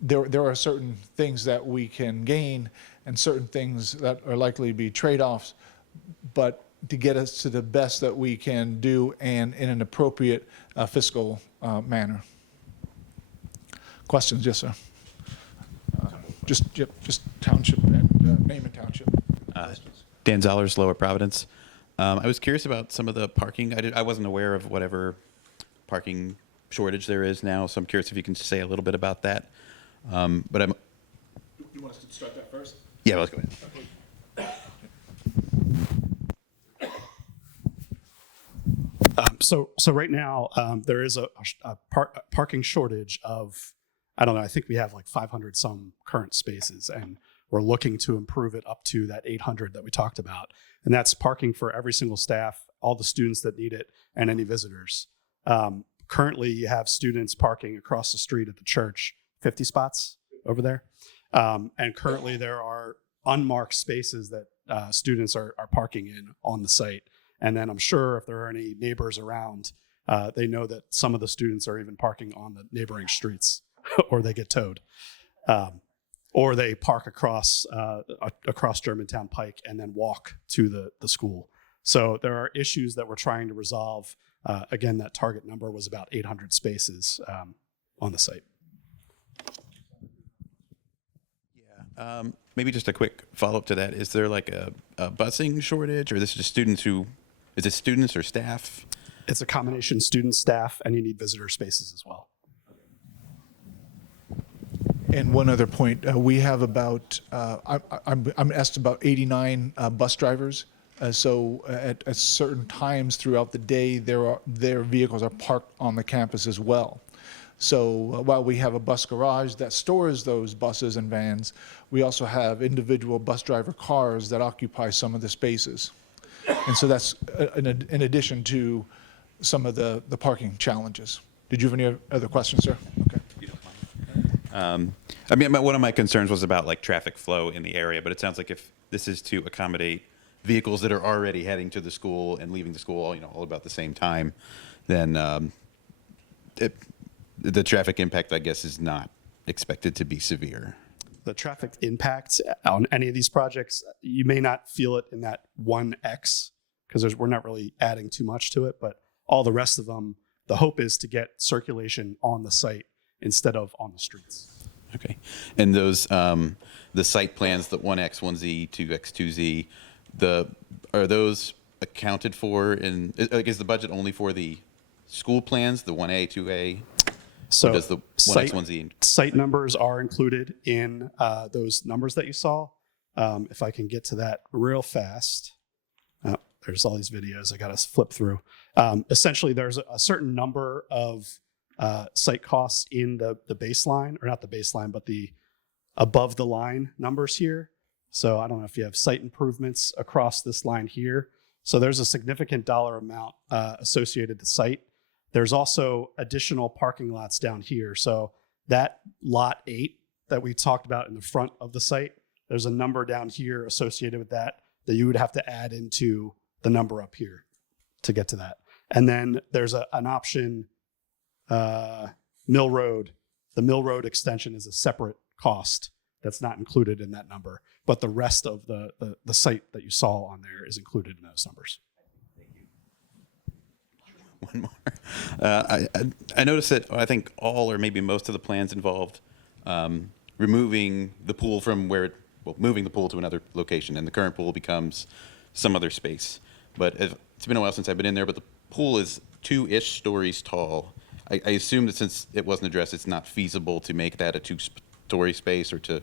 there are certain things that we can gain and certain things that are likely to be trade-offs, but to get us to the best that we can do and in an appropriate fiscal manner. Questions? Yes, sir. Just township and name and township. Dan Zollers, Lower Providence. I was curious about some of the parking. I wasn't aware of whatever parking shortage there is now, so I'm curious if you can say a little bit about that. But I'm. You want us to start that first? Yeah, let's go ahead. So right now there is a parking shortage of, I don't know, I think we have like 500 some current spaces, and we're looking to improve it up to that 800 that we talked about. And that's parking for every single staff, all the students that need it, and any visitors. Currently, you have students parking across the street at the church, 50 spots over there. And currently, there are unmarked spaces that students are parking in on the site. And then I'm sure if there are any neighbors around, they know that some of the students are even parking on the neighboring streets, or they get towed. Or they park across Germantown Pike and then walk to the school. So there are issues that we're trying to resolve. Again, that target number was about 800 spaces on the site. Yeah. Maybe just a quick follow-up to that. Is there like a busing shortage, or this is just is it students or staff? It's a combination student, staff, and you need visitor spaces as well. And one other point, we have about, I'm asked about 89 bus drivers. So at certain times throughout the day, their vehicles are parked on the campus as well. So while we have a bus garage that stores those buses and vans, we also have individual bus driver cars that occupy some of the spaces. And so that's in addition to some of the parking challenges. Did you have any other questions, sir? Okay. I mean, one of my concerns was about like traffic flow in the area, but it sounds like if this is to accommodate vehicles that are already heading to the school and leaving the school, all about the same time, then the traffic impact, I guess, is not expected to be severe. The traffic impact on any of these projects, you may not feel it in that 1x because we're not really adding too much to it, but all the rest of them, the hope is to get circulation on the site instead of on the streets. Okay. And those, the site plans, the 1X, 1Z, 2X, 2Z, are those accounted for in, is the budget only for the school plans, the 1A, 2A? So or does the 1X, 1Z? Site numbers are included in those numbers that you saw. If I can get to that real fast. Oh, there's all these videos I got to flip through. Essentially, there's a certain number of site costs in the baseline, or not the baseline, but the above the line numbers here. So I don't know if you have site improvements across this line here. So there's a significant dollar amount associated to site. There's also additional parking lots down here. So that lot 8 that we talked about in the front of the site, there's a number down here associated with that you would have to add into the number up here to get to that. And then there's an option, Mill Road. The Mill Road extension is a separate cost that's not included in that number, but the rest of the site that you saw on there is included in those numbers. One more. I noticed that I think all or maybe most of the plans involved removing the pool from moving the pool to another location, and the current pool becomes some other space. But it's been a while since I've been in there, but the pool is 2-ish stories tall. I assume that since it wasn't addressed, it's not feasible to make that a 2-story space or to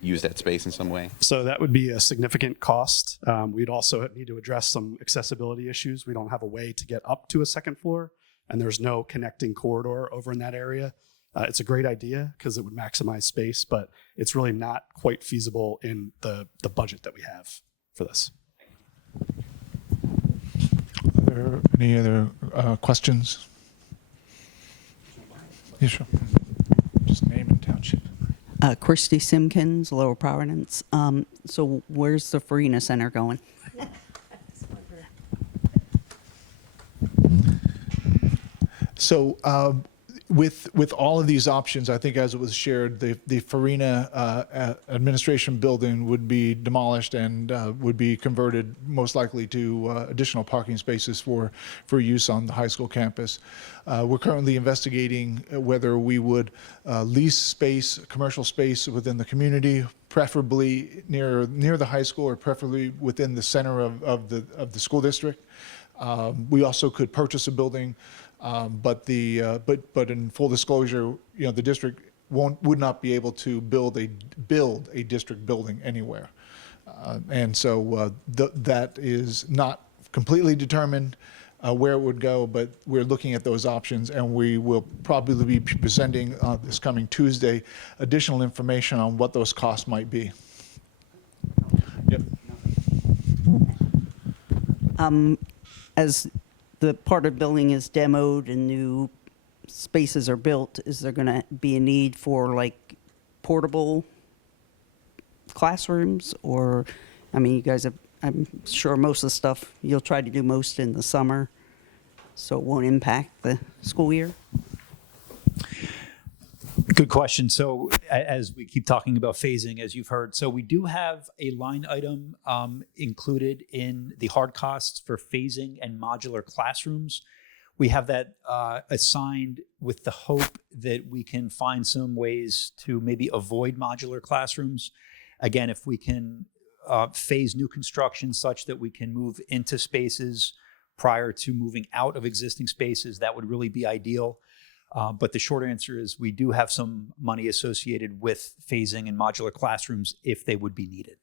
use that space in some way. So that would be a significant cost. We'd also need to address some accessibility issues. We don't have a way to get up to a second floor, and there's no connecting corridor over in that area. It's a great idea because it would maximize space, but it's really not quite feasible in the budget that we have for this. Are there any other questions? Yeah, sure. Just name and township. Christy Simpkins, Lower Providence. So where's the Farina Center going? So with all of these options, I think as it was shared, the Farina administration building would be demolished and would be converted most likely to additional parking spaces for use on the high school campus. We're currently investigating whether we would lease space, commercial space within the community, preferably near the high school or preferably within the center of the school district. We also could purchase a building. But in full disclosure, the district would not be able to build a district building anywhere, and so that is not completely determined where it would go. But we're looking at those options, and we will probably be presenting this coming Tuesday additional information on what those costs might be. Yep. As the part of building is demoed and new spaces are built, is there going to be a need for like portable classrooms? Or, I mean, you guys have, I'm sure most of the stuff you'll try to do most in the summer, so it won't impact the school year? Good question. So as we keep talking about phasing, as you've heard, so we do have a line item included in the hard costs for phasing and modular classrooms. We have that assigned with the hope that we can find some ways to maybe avoid modular classrooms. Again, if we can phase new construction such that we can move into spaces prior to moving out of existing spaces, that would really be ideal. But the short answer is we do have some money associated with phasing and modular classrooms if they would be needed.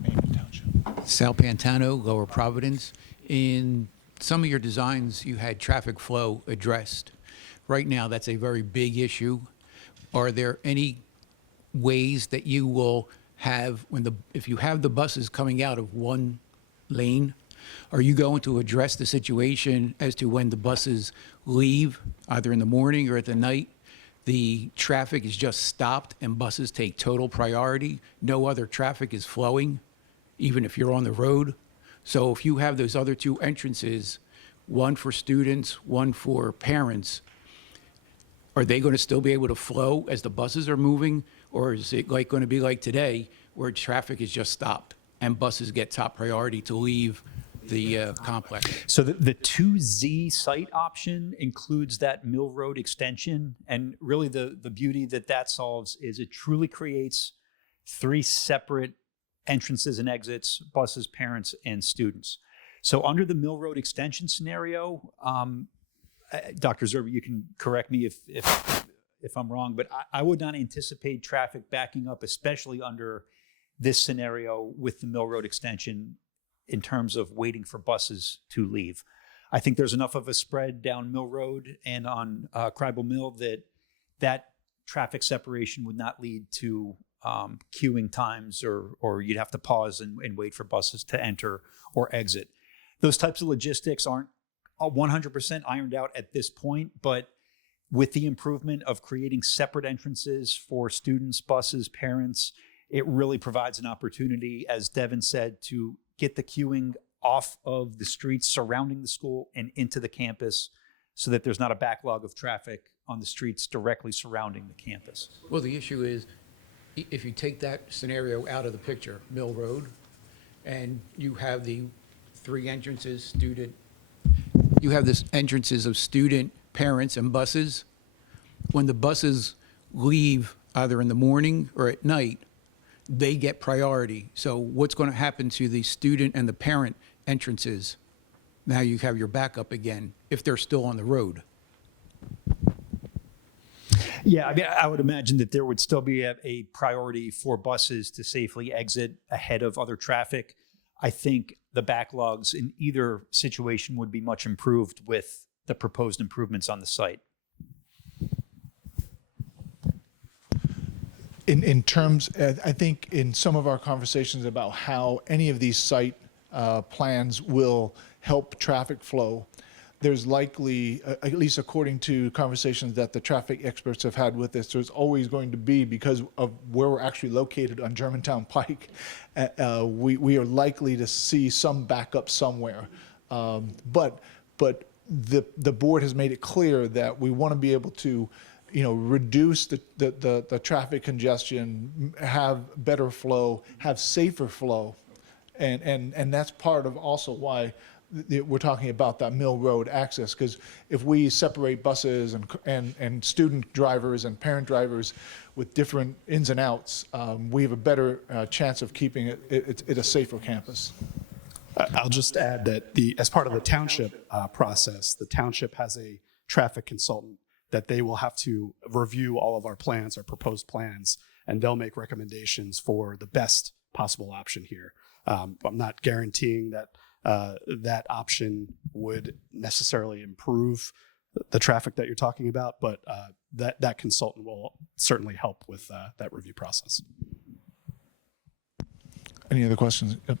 Name and township. Sal Pantano, Lower Providence. In some of your designs, you had traffic flow addressed. Right now, that's a very big issue. Are there any ways that you will have, if you have the buses coming out of one lane, are you going to address the situation as to when the buses leave, either in the morning or at the night, the traffic is just stopped and buses take total priority? No other traffic is flowing, even if you're on the road. So if you have those other two entrances, one for students, one for parents, are they going to still be able to flow as the buses are moving? Or is it going to be like today where traffic is just stopped and buses get top priority to leave the complex? So the 2Z site option includes that Mill Road extension. And really the beauty that solves is it truly creates 3 separate entrances and exits: buses, parents, and students. So under the Mill Road extension scenario, Dr. Zerber, you can correct me if I'm wrong, but I would not anticipate traffic backing up, especially under this scenario with the Mill Road extension, in terms of waiting for buses to leave. I think there's enough of a spread down Mill Road and on Kribel Mill that traffic separation would not lead to queuing times or you'd have to pause and wait for buses to enter or exit. Those types of logistics aren't 100% ironed out at this point, but with the improvement of creating separate entrances for students, buses, parents, it really provides an opportunity, as Devin said, to get the queuing off of the streets surrounding the school and into the campus so that there's not a backlog of traffic on the streets directly surrounding the campus. Well, the issue is, if you take that scenario out of the picture, Mill Road, and you have the 3 entrances, student, you have this entrances of student, parents, and buses. When the buses leave either in the morning or at night, they get priority. So what's going to happen to the student and the parent entrances? Now you have your backup again if they're still on the road. Yeah, I mean, I would imagine that there would still be a priority for buses to safely exit ahead of other traffic. I think the backlogs in either situation would be much improved with the proposed improvements on the site. In terms, I think in some of our conversations about how any of these site plans will help traffic flow, there's likely, at least according to conversations that the traffic experts have had with this, there's always going to be, because of where we're actually located on Germantown Pike, we are likely to see some backup somewhere. But the board has made it clear that we want to be able to, reduce the traffic congestion, have better flow, have safer flow. And that's part of also why we're talking about that Mill Road access, because if we separate buses and student drivers and parent drivers with different ins and outs, we have a better chance of keeping it a safer campus. I'll just add that as part of the township process, the township has a traffic consultant that they will have to review all of our plans, our proposed plans, and they'll make recommendations for the best possible option here. I'm not guaranteeing that that option would necessarily improve the traffic that you're talking about, but that consultant will certainly help with that review process. Any other questions? Yep.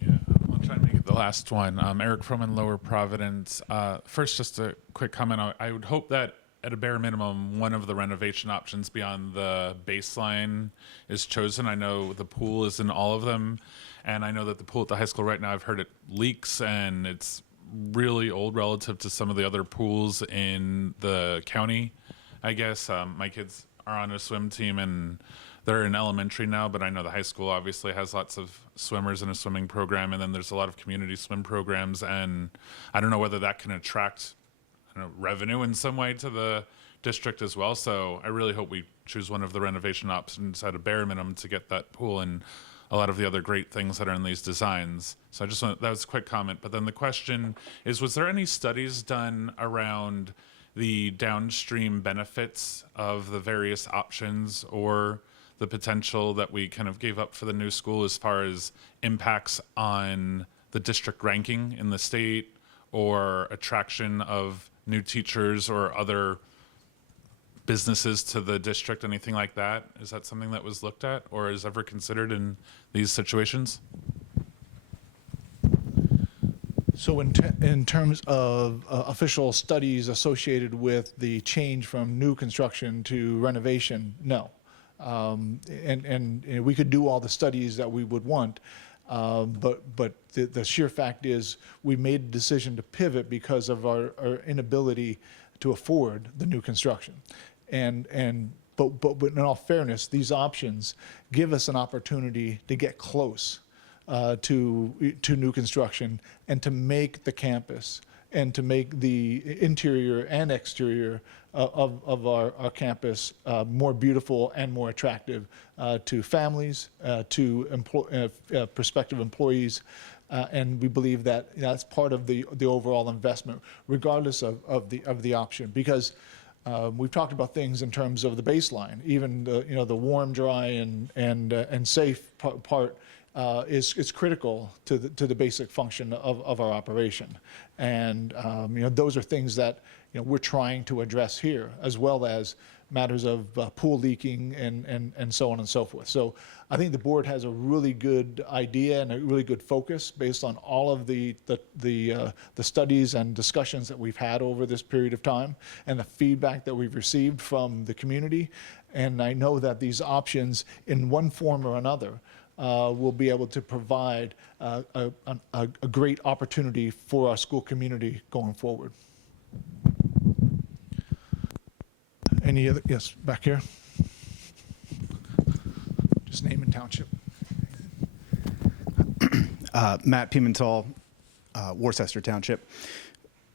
Yeah, I'll try and make it the last one. Eric Froman, Lower Providence. First, just a quick comment. I would hope that at a bare minimum, one of the renovation options beyond the baseline is chosen. I know the pool is in all of them, and I know that the pool at the high school right now, I've heard it leaks, and it's really old relative to some of the other pools in the county, I guess. My kids are on a swim team, and they're in elementary now, but I know the high school obviously has lots of swimmers in a swimming program, and then there's a lot of community swim programs, and I don't know whether that can attract revenue in some way to the district as well. So I really hope we choose one of the renovation options at a bare minimum to get that pool and a lot of the other great things that are in these designs. So I just want, that was a quick comment. But then the question is, was there any studies done around the downstream benefits of the various options or the potential that we kind of gave up for the new school as far as impacts on the district ranking in the state or attraction of new teachers or other businesses to the district, anything like that? Is that something that was looked at or is ever considered in these situations? So in terms of official studies associated with the change from new construction to renovation, no. And we could do all the studies that we would want, but the sheer fact is we made a decision to pivot because of our inability to afford the new construction. But in all fairness, these options give us an opportunity to get close to new construction and to make the campus and to make the interior and exterior of our campus more beautiful and more attractive to families, to prospective employees, and we believe that that's part of the overall investment, regardless of the option, because we've talked about things in terms of the baseline, even the warm, dry, and safe part. Is critical to the basic function of our operation, and those are things that we're trying to address here, as well as matters of pool leaking and so on and so forth. So I think the board has a really good idea and a really good focus based on all of the studies and discussions that we've had over this period of time and the feedback that we've received from the community. And I know that these options, in one form or another, will be able to provide a great opportunity for our school community going forward. Any other? Yes, back here. Just name and township. Matt Pimentel, Worcester Township.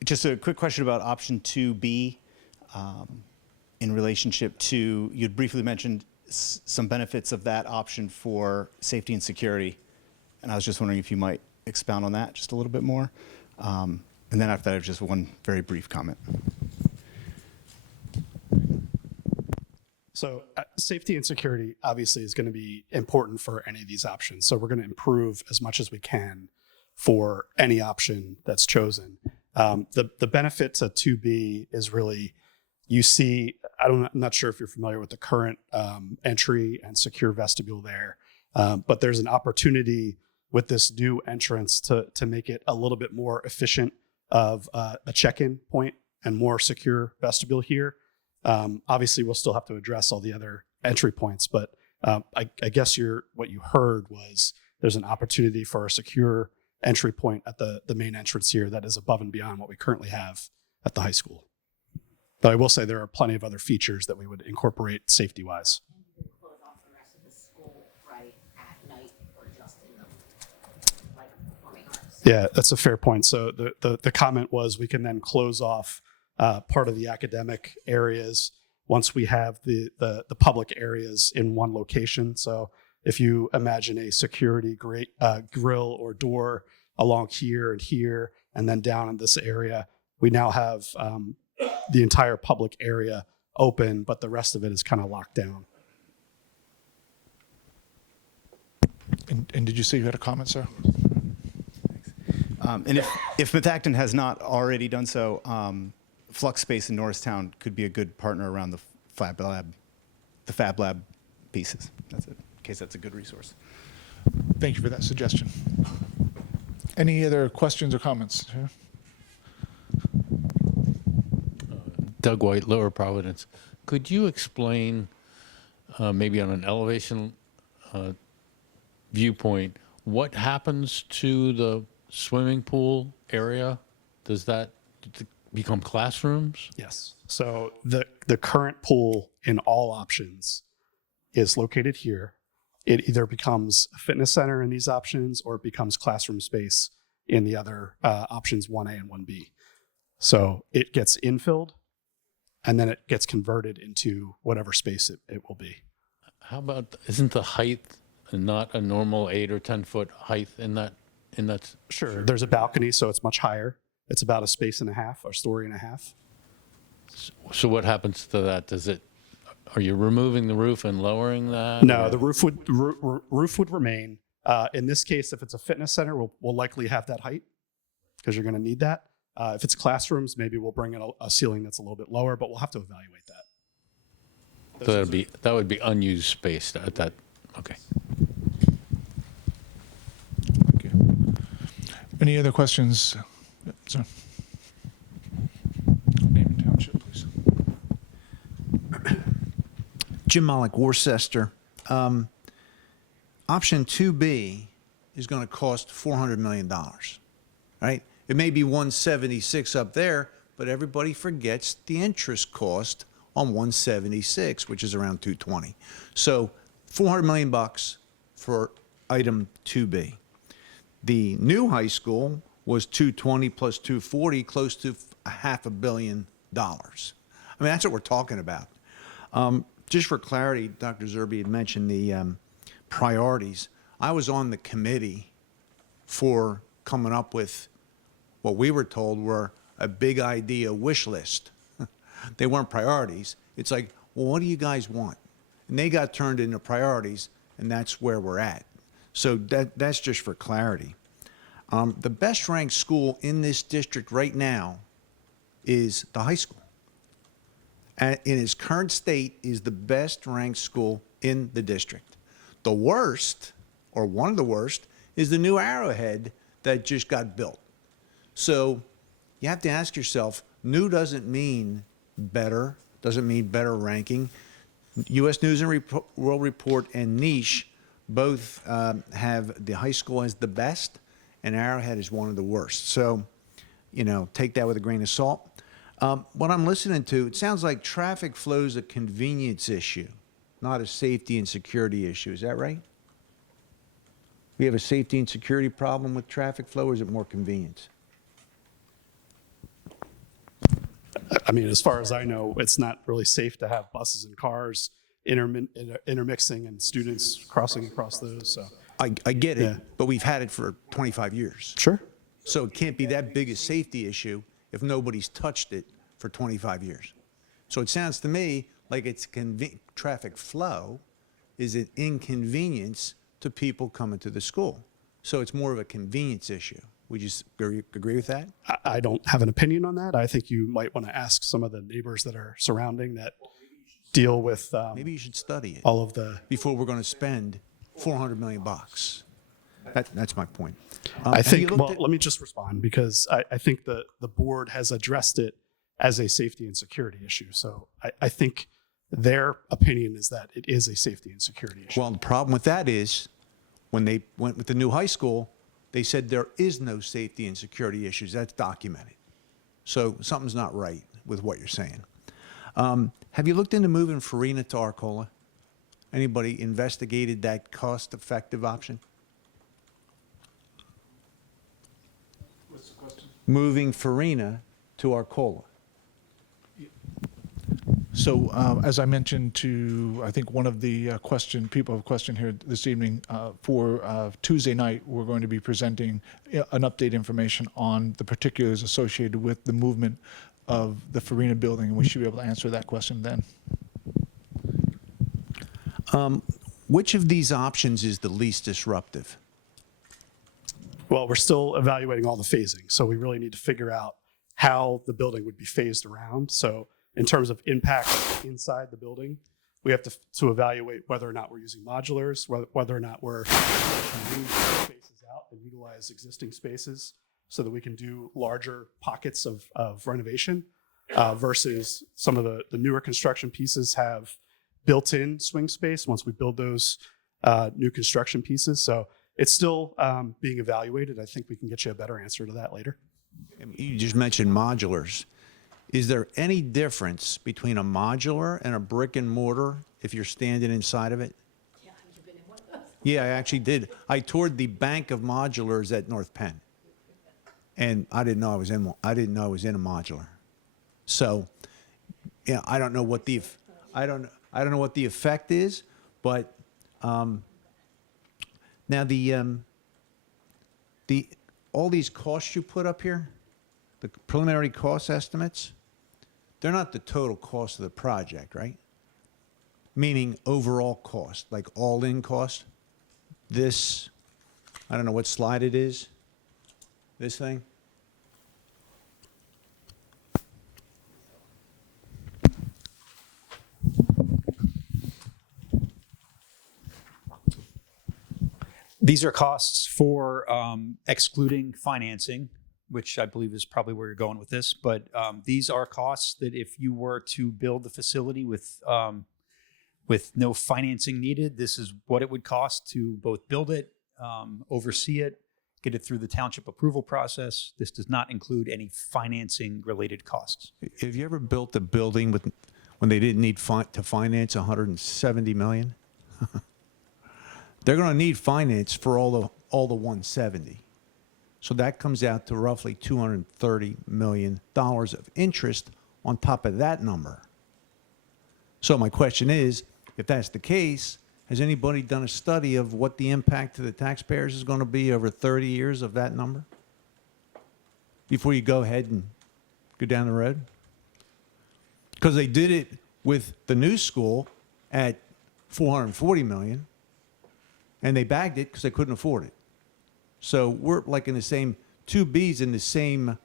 Just a quick question about option 2B in relationship to, you'd briefly mentioned some benefits of that option for safety and security. And I was just wondering if you might expound on that just a little bit more. And then after that, I have just one very brief comment. So safety and security obviously is going to be important for any of these options. So we're going to improve as much as we can for any option that's chosen. The benefit to 2B is really, you see, I'm not sure if you're familiar with the current entry and secure vestibule there, but there's an opportunity with this new entrance to make it a little bit more efficient of a check-in point and more secure vestibule here. Obviously, we'll still have to address all the other entry points, but I guess what you heard was there's an opportunity for a secure entry point at the main entrance here that is above and beyond what we currently have at the high school. But I will say there are plenty of other features that we would incorporate safety-wise. Close off the rest of the school, right, at night or just in the, like, performing arts? Yeah, that's a fair point. So the comment was we can then close off part of the academic areas once we have the public areas in one location. So if you imagine a security grill or door along here and then down in this area, we now have the entire public area open, but the rest of it is kind of locked down. And did you say you had a comment, sir? And if Methacton has not already done so, Flux Space in Norristown could be a good partner around the Fab Lab pieces. That's it, in case that's a good resource. Thank you for that suggestion. Any other questions or comments? Doug White, Lower Providence. Could you explain, maybe on an elevation viewpoint, what happens to the swimming pool area? Does that become classrooms? Yes. So the current pool in all options is located here. It either becomes a fitness center in these options or it becomes classroom space in the other options 1A and 1B. So it gets infilled and then it gets converted into whatever space it will be. How about, isn't the height not a normal 8 or 10 foot height in that? Sure. There's a balcony, so it's much higher. It's about a space and a half, or story and a half. So what happens to that? Are you removing the roof and lowering that? No, or? the roof would remain. In this case, if it's a fitness center, we'll likely have that height because you're going to need that. If it's classrooms, maybe we'll bring in a ceiling that's a little bit lower, but we'll have to evaluate that. So that would be unused space at that. Okay. Thank you. Any other questions? Yep, sir. Name and township, please. Jim Mollick, Worcester. Option 2B is going to cost $400 million, right? It may be 176 up there, but everybody forgets the interest cost on 176, which is around 220. So 400 million bucks for item 2B. The new high school was 220 plus 240, close to $500 million. I mean, that's what we're talking about. Just for clarity, Dr. Zerbe had mentioned the priorities. I was on the committee for coming up with what we were told were a big idea wish list. They weren't priorities. It's like, well, what do you guys want? And they got turned into priorities, and that's where we're at. So that's just for clarity. The best ranked school in this district right now is the high school. In its current state is the best ranked school in the district. The worst, or one of the worst, is the new Arrowhead that just got built. So you have to ask yourself, new doesn't mean better, doesn't mean better ranking. U.S. News and World Report and Niche both have the high school as the best, and Arrowhead is one of the worst. So, take that with a grain of salt. What I'm listening to, it sounds like traffic flow is a convenience issue, not a safety and security issue. Is that right? We have a safety and security problem with traffic flow, or is it more convenience? I mean, as far as I know, it's not really safe to have buses and cars intermixing and students crossing across those. So I get it, Yeah. but we've had it for 25 years. sure. So it can't be that big a safety issue if nobody's touched it for 25 years. So it sounds to me like it's traffic flow is an inconvenience to people coming to the school. So it's more of a convenience issue. Would you agree with that? I don't have an opinion on that. I think you might want to ask some of the neighbors that are surrounding that deal with Maybe you should study it all of the. before we're going to spend $400 million. That's my point. I have you think, looked well, at- let me just respond because I think the board has addressed it as a safety and security issue. So I think their opinion is that it is a safety and security issue. Well, the problem with that is when they went with the new high school, they said there is no safety and security issues. That's documented. So something's not right with what you're saying. Have you looked into moving Farina to Arcola? Anybody investigated that cost-effective option? What's the question? Moving Farina to Arcola. So as I mentioned to, I think one of the people have questioned here this evening, for Tuesday night, we're going to be presenting an update information on the particulars associated with the movement of the Farina building, and we should be able to answer that question then. Which of these options is the least disruptive? Well, we're still evaluating all the phasing. So we really need to figure out how the building would be phased around. So in terms of impact inside the building, we have to evaluate whether or not we're using modulars, whether or not we're moving spaces out and utilize existing spaces so that we can do larger pockets of renovation versus some of the newer construction pieces have built-in swing space once we build those new construction pieces. So it's still being evaluated. I think we can get you a better answer to that later. You just mentioned modulars. Is there any difference between a modular and a brick and mortar if you're standing inside of it? Yeah, you've been in one of those. Yeah, I actually did. I toured the bank of modulars at North Penn, and I didn't know I was in one. I didn't know I was in a modular. So, yeah, I don't know what the effect is, but now the all these costs you put up here, the preliminary cost estimates, they're not the total cost of the project, right? Meaning overall cost, like all-in cost. This, I don't know what slide it is. This thing. These are costs for excluding financing, which I believe is probably where you're going with this. But these are costs that if you were to build the facility with no financing needed, this is what it would cost to both build it, oversee it, get it through the township approval process. This does not include any financing related costs. Have you ever built a building when they didn't need to finance 170 million? They're going to need finance for all the 170. So that comes out to roughly $230 million of interest on top of that number. So my question is, if that's the case, has anybody done a study of what the impact to the taxpayers is going to be over 30 years of that number before you go ahead and go down the road? Because they did it with the new school at $440 million, and they bagged it because they couldn't afford it. So we're like in the same, 2B's in the same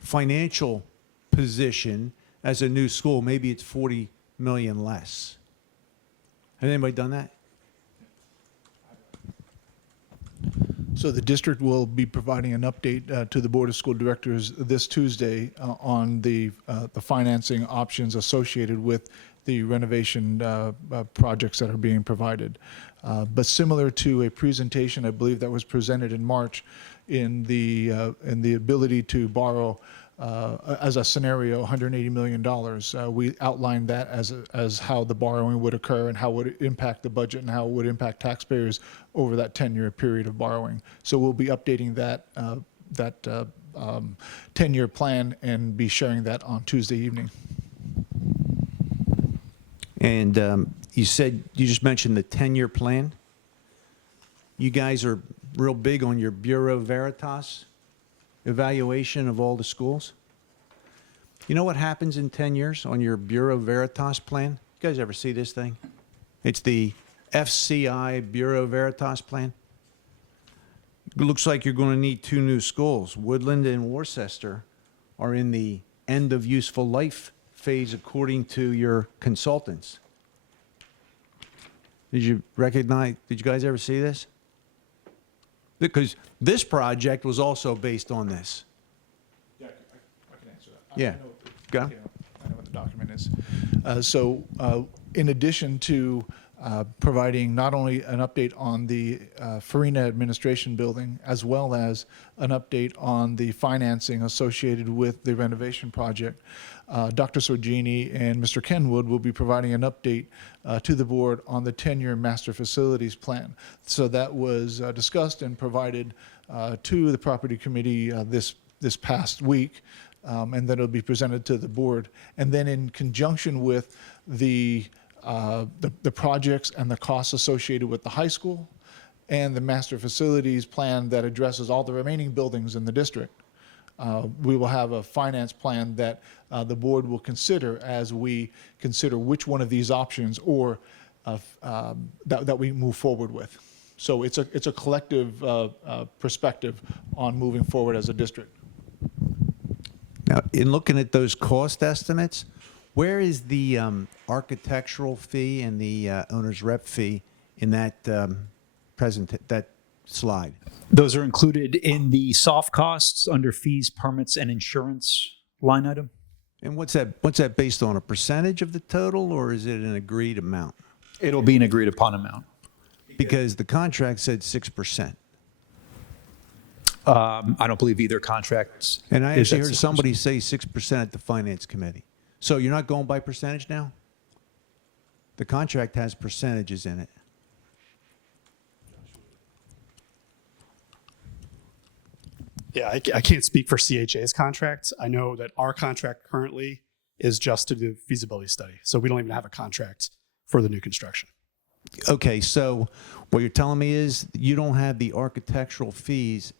financial position as a new school. Maybe it's 40 million less. Has anybody done that? So the district will be providing an update to the Board of School Directors this Tuesday on the financing options associated with the renovation projects that are being provided. But similar to a presentation, I believe that was presented in March in the ability to borrow as a scenario, $180 million. We outlined that as how the borrowing would occur and how it would impact the budget and how it would impact taxpayers over that 10-year period of borrowing. So we'll be updating that 10-year plan and be sharing that on Tuesday evening. And you just mentioned the 10-year plan. You guys are real big on your Bureau Veritas evaluation of all the schools. You know what happens in 10 years on your Bureau Veritas plan? You guys ever see this thing? It's the FCI Bureau Veritas plan. It looks like you're going to need 2 new schools. Woodland and Worcester are in the end of useful life phase according to your consultants. Did you guys ever see this? Because this project was also based on this. Yeah, I can answer that. Yeah. Go. I know what the document is. In addition to providing not only an update on the Farina Administration Building, as well as an update on the financing associated with the renovation project, Dr. Sorgini and Mr. Kenwood will be providing an update to the board on the 10-year master facilities plan. So that was discussed and provided to the property committee this past week, and then it'll be presented to the board. And then in conjunction with the projects and the costs associated with the high school and the master facilities plan that addresses all the remaining buildings in the district, we will have a finance plan that the board will consider as we consider which one of these options or that we move forward with. So it's a collective perspective on moving forward as a district. Now, in looking at those cost estimates, where is the architectural fee and the owner's rep fee in that that slide? Those are included in the soft costs under fees, permits, and insurance line item. And what's that based on? A percentage of the total, or is it an agreed amount? It'll be an agreed upon amount. Because the contract said 6%. I don't believe either contract. And I is actually at heard 6%. somebody say 6% at the finance committee. So you're not going by percentage now? The contract has percentages in it. Yeah, I can't speak for CHA's contracts. I know that our contract currently is just to do feasibility study. So we don't even have a contract for the new construction. Okay, so what you're telling me is you don't have the architectural fees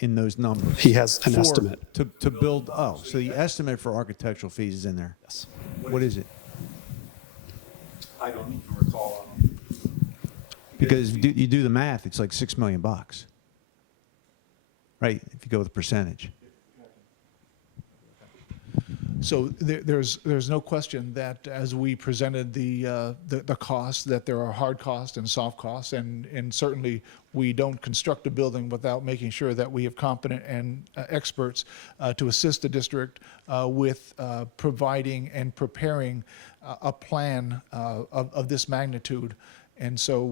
in those numbers. He has an estimate. To build, so the estimate for architectural fees is in there. Yes. What is it? I don't even recall. Because you do the math, it's like $6 million. Right, if you go with the percentage. So there's no question that as we presented the costs, that there are hard costs and soft costs, and certainly we don't construct a building without making sure that we have competent and experts to assist the district with providing and preparing a plan of this magnitude. And so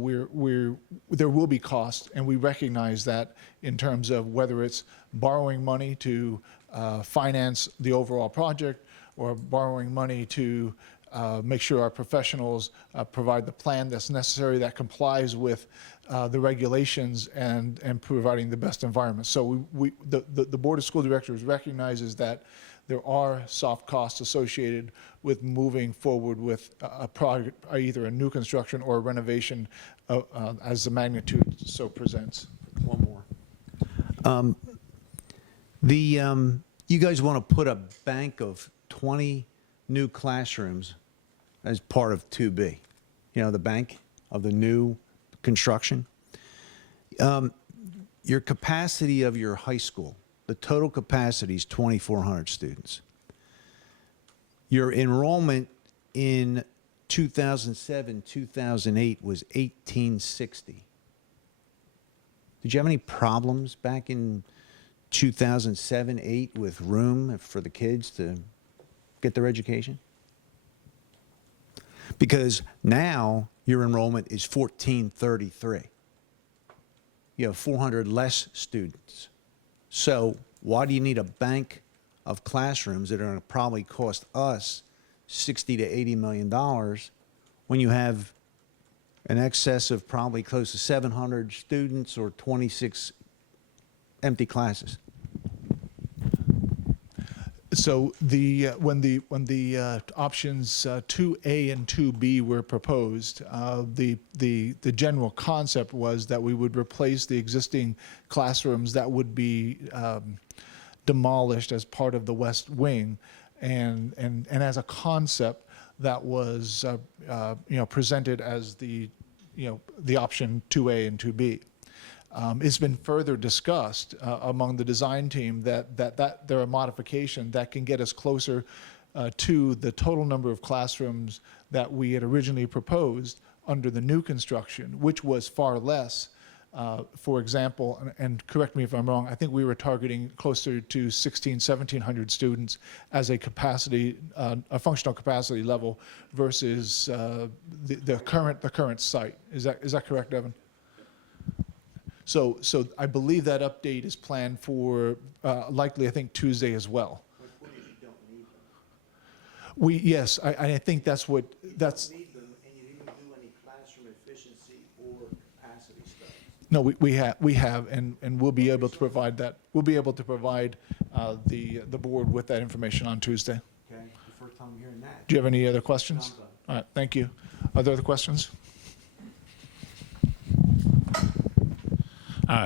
there will be costs, and we recognize that in terms of whether it's borrowing money to finance the overall project or borrowing money to make sure our professionals provide the plan that's necessary that complies with the regulations and providing the best environment. So the Board of School Directors recognizes that there are soft costs associated with moving forward with a project, either a new construction or a renovation as the magnitude so presents. One more. You guys want to put a bank of 20 new classrooms as part of 2B. You know, the bank of the new construction. Your capacity of your high school, the total capacity is 2,400 students. Your enrollment in 2007, 2008 was 1,860. Did you have any problems back in 2007, 8 with room for the kids to get their education? Because now your enrollment is 1,433. You have 400 less students. So why do you need a bank of classrooms that are going to probably cost us 60 to 80 million dollars when you have an excess of probably close to 700 students or 26 empty classes. So when the options 2A and 2B were proposed, the general concept was that we would replace the existing classrooms that would be demolished as part of the West Wing, and as a concept that was presented as the option 2A and 2B. It's been further discussed among the design team that there are modifications that can get us closer to the total number of classrooms that we had originally proposed under the new construction, which was far less. For example, and correct me if I'm wrong, I think we were targeting closer to 1,700 students as a capacity, a functional capacity level versus the current site. Is that correct, Evan? So I believe that update is planned for likely, I think, Tuesday as well. Yes, I think that's what that's. Need them, and you didn't do any classroom efficiency or capacity studies. No, we have, and we'll be able to provide that. We'll be able to provide the board with that information on Tuesday. Okay, the first time I'm hearing that. Do you have any other questions? No, I'm done. All right, thank you. Are there other questions?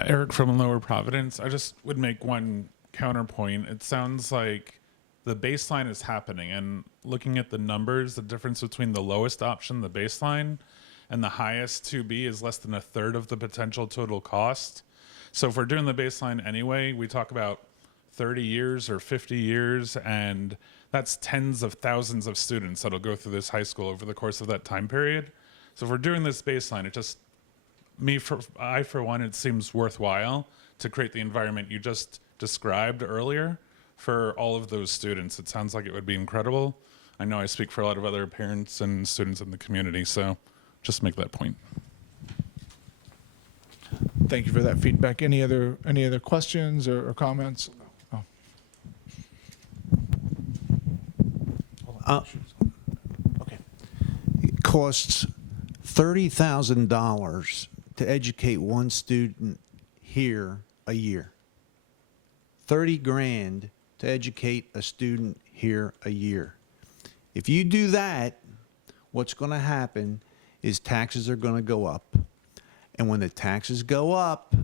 Eric from Lower Providence. I just would make one counterpoint. It sounds like the baseline is happening, and looking at the numbers, the difference between the lowest option, the baseline, and the highest 2B is less than a third of the potential total cost. So if we're doing the baseline anyway, we talk about 30 years or 50 years, and that's tens of thousands of students that'll go through this high school over the course of that time period. So if we're doing this baseline, I for one, it seems worthwhile to create the environment you just described earlier for all of those students. It sounds like it would be incredible. I know I speak for a lot of other parents and students in the community, so just make that point. Thank you for that feedback. Any other questions or comments? Oh. Okay. It costs $30,000 to educate one student here a year. 30 grand to educate a student here a year. If you do that, what's going to happen is taxes are going to go up. And when the taxes go up,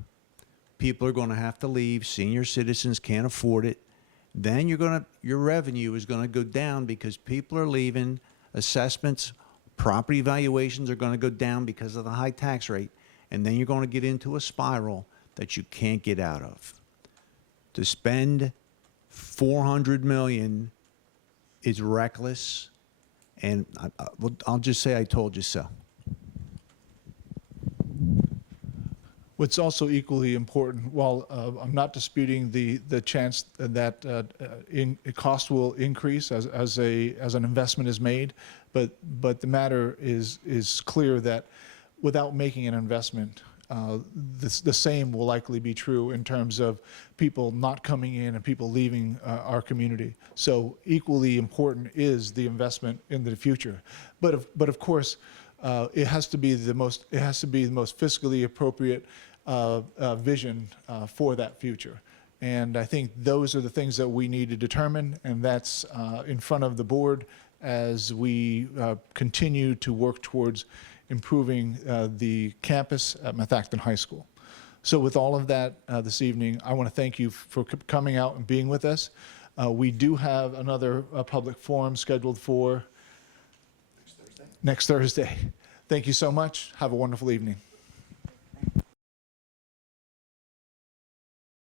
people are going to have to leave. Senior citizens can't afford it. Then your revenue is going to go down because people are leaving. Assessments, property valuations are going to go down because of the high tax rate. And then you're going to get into a spiral that you can't get out of. To spend $400 million is reckless, and I'll just say I told you so. What's also equally important, while I'm not disputing the chance that cost will increase as an investment is made, but the matter is clear that without making an investment, the same will likely be true in terms of people not coming in and people leaving our community. So equally important is the investment in the future, but of course, it has to be the most fiscally appropriate vision for that future. And I think those are the things that we need to determine, and that's in front of the board as we continue to work towards improving the campus at Methacton High School. So with all of that this evening, I want to thank you for coming out and being with us. We do have another public forum scheduled for next Thursday. Thank you so much. Have a wonderful evening.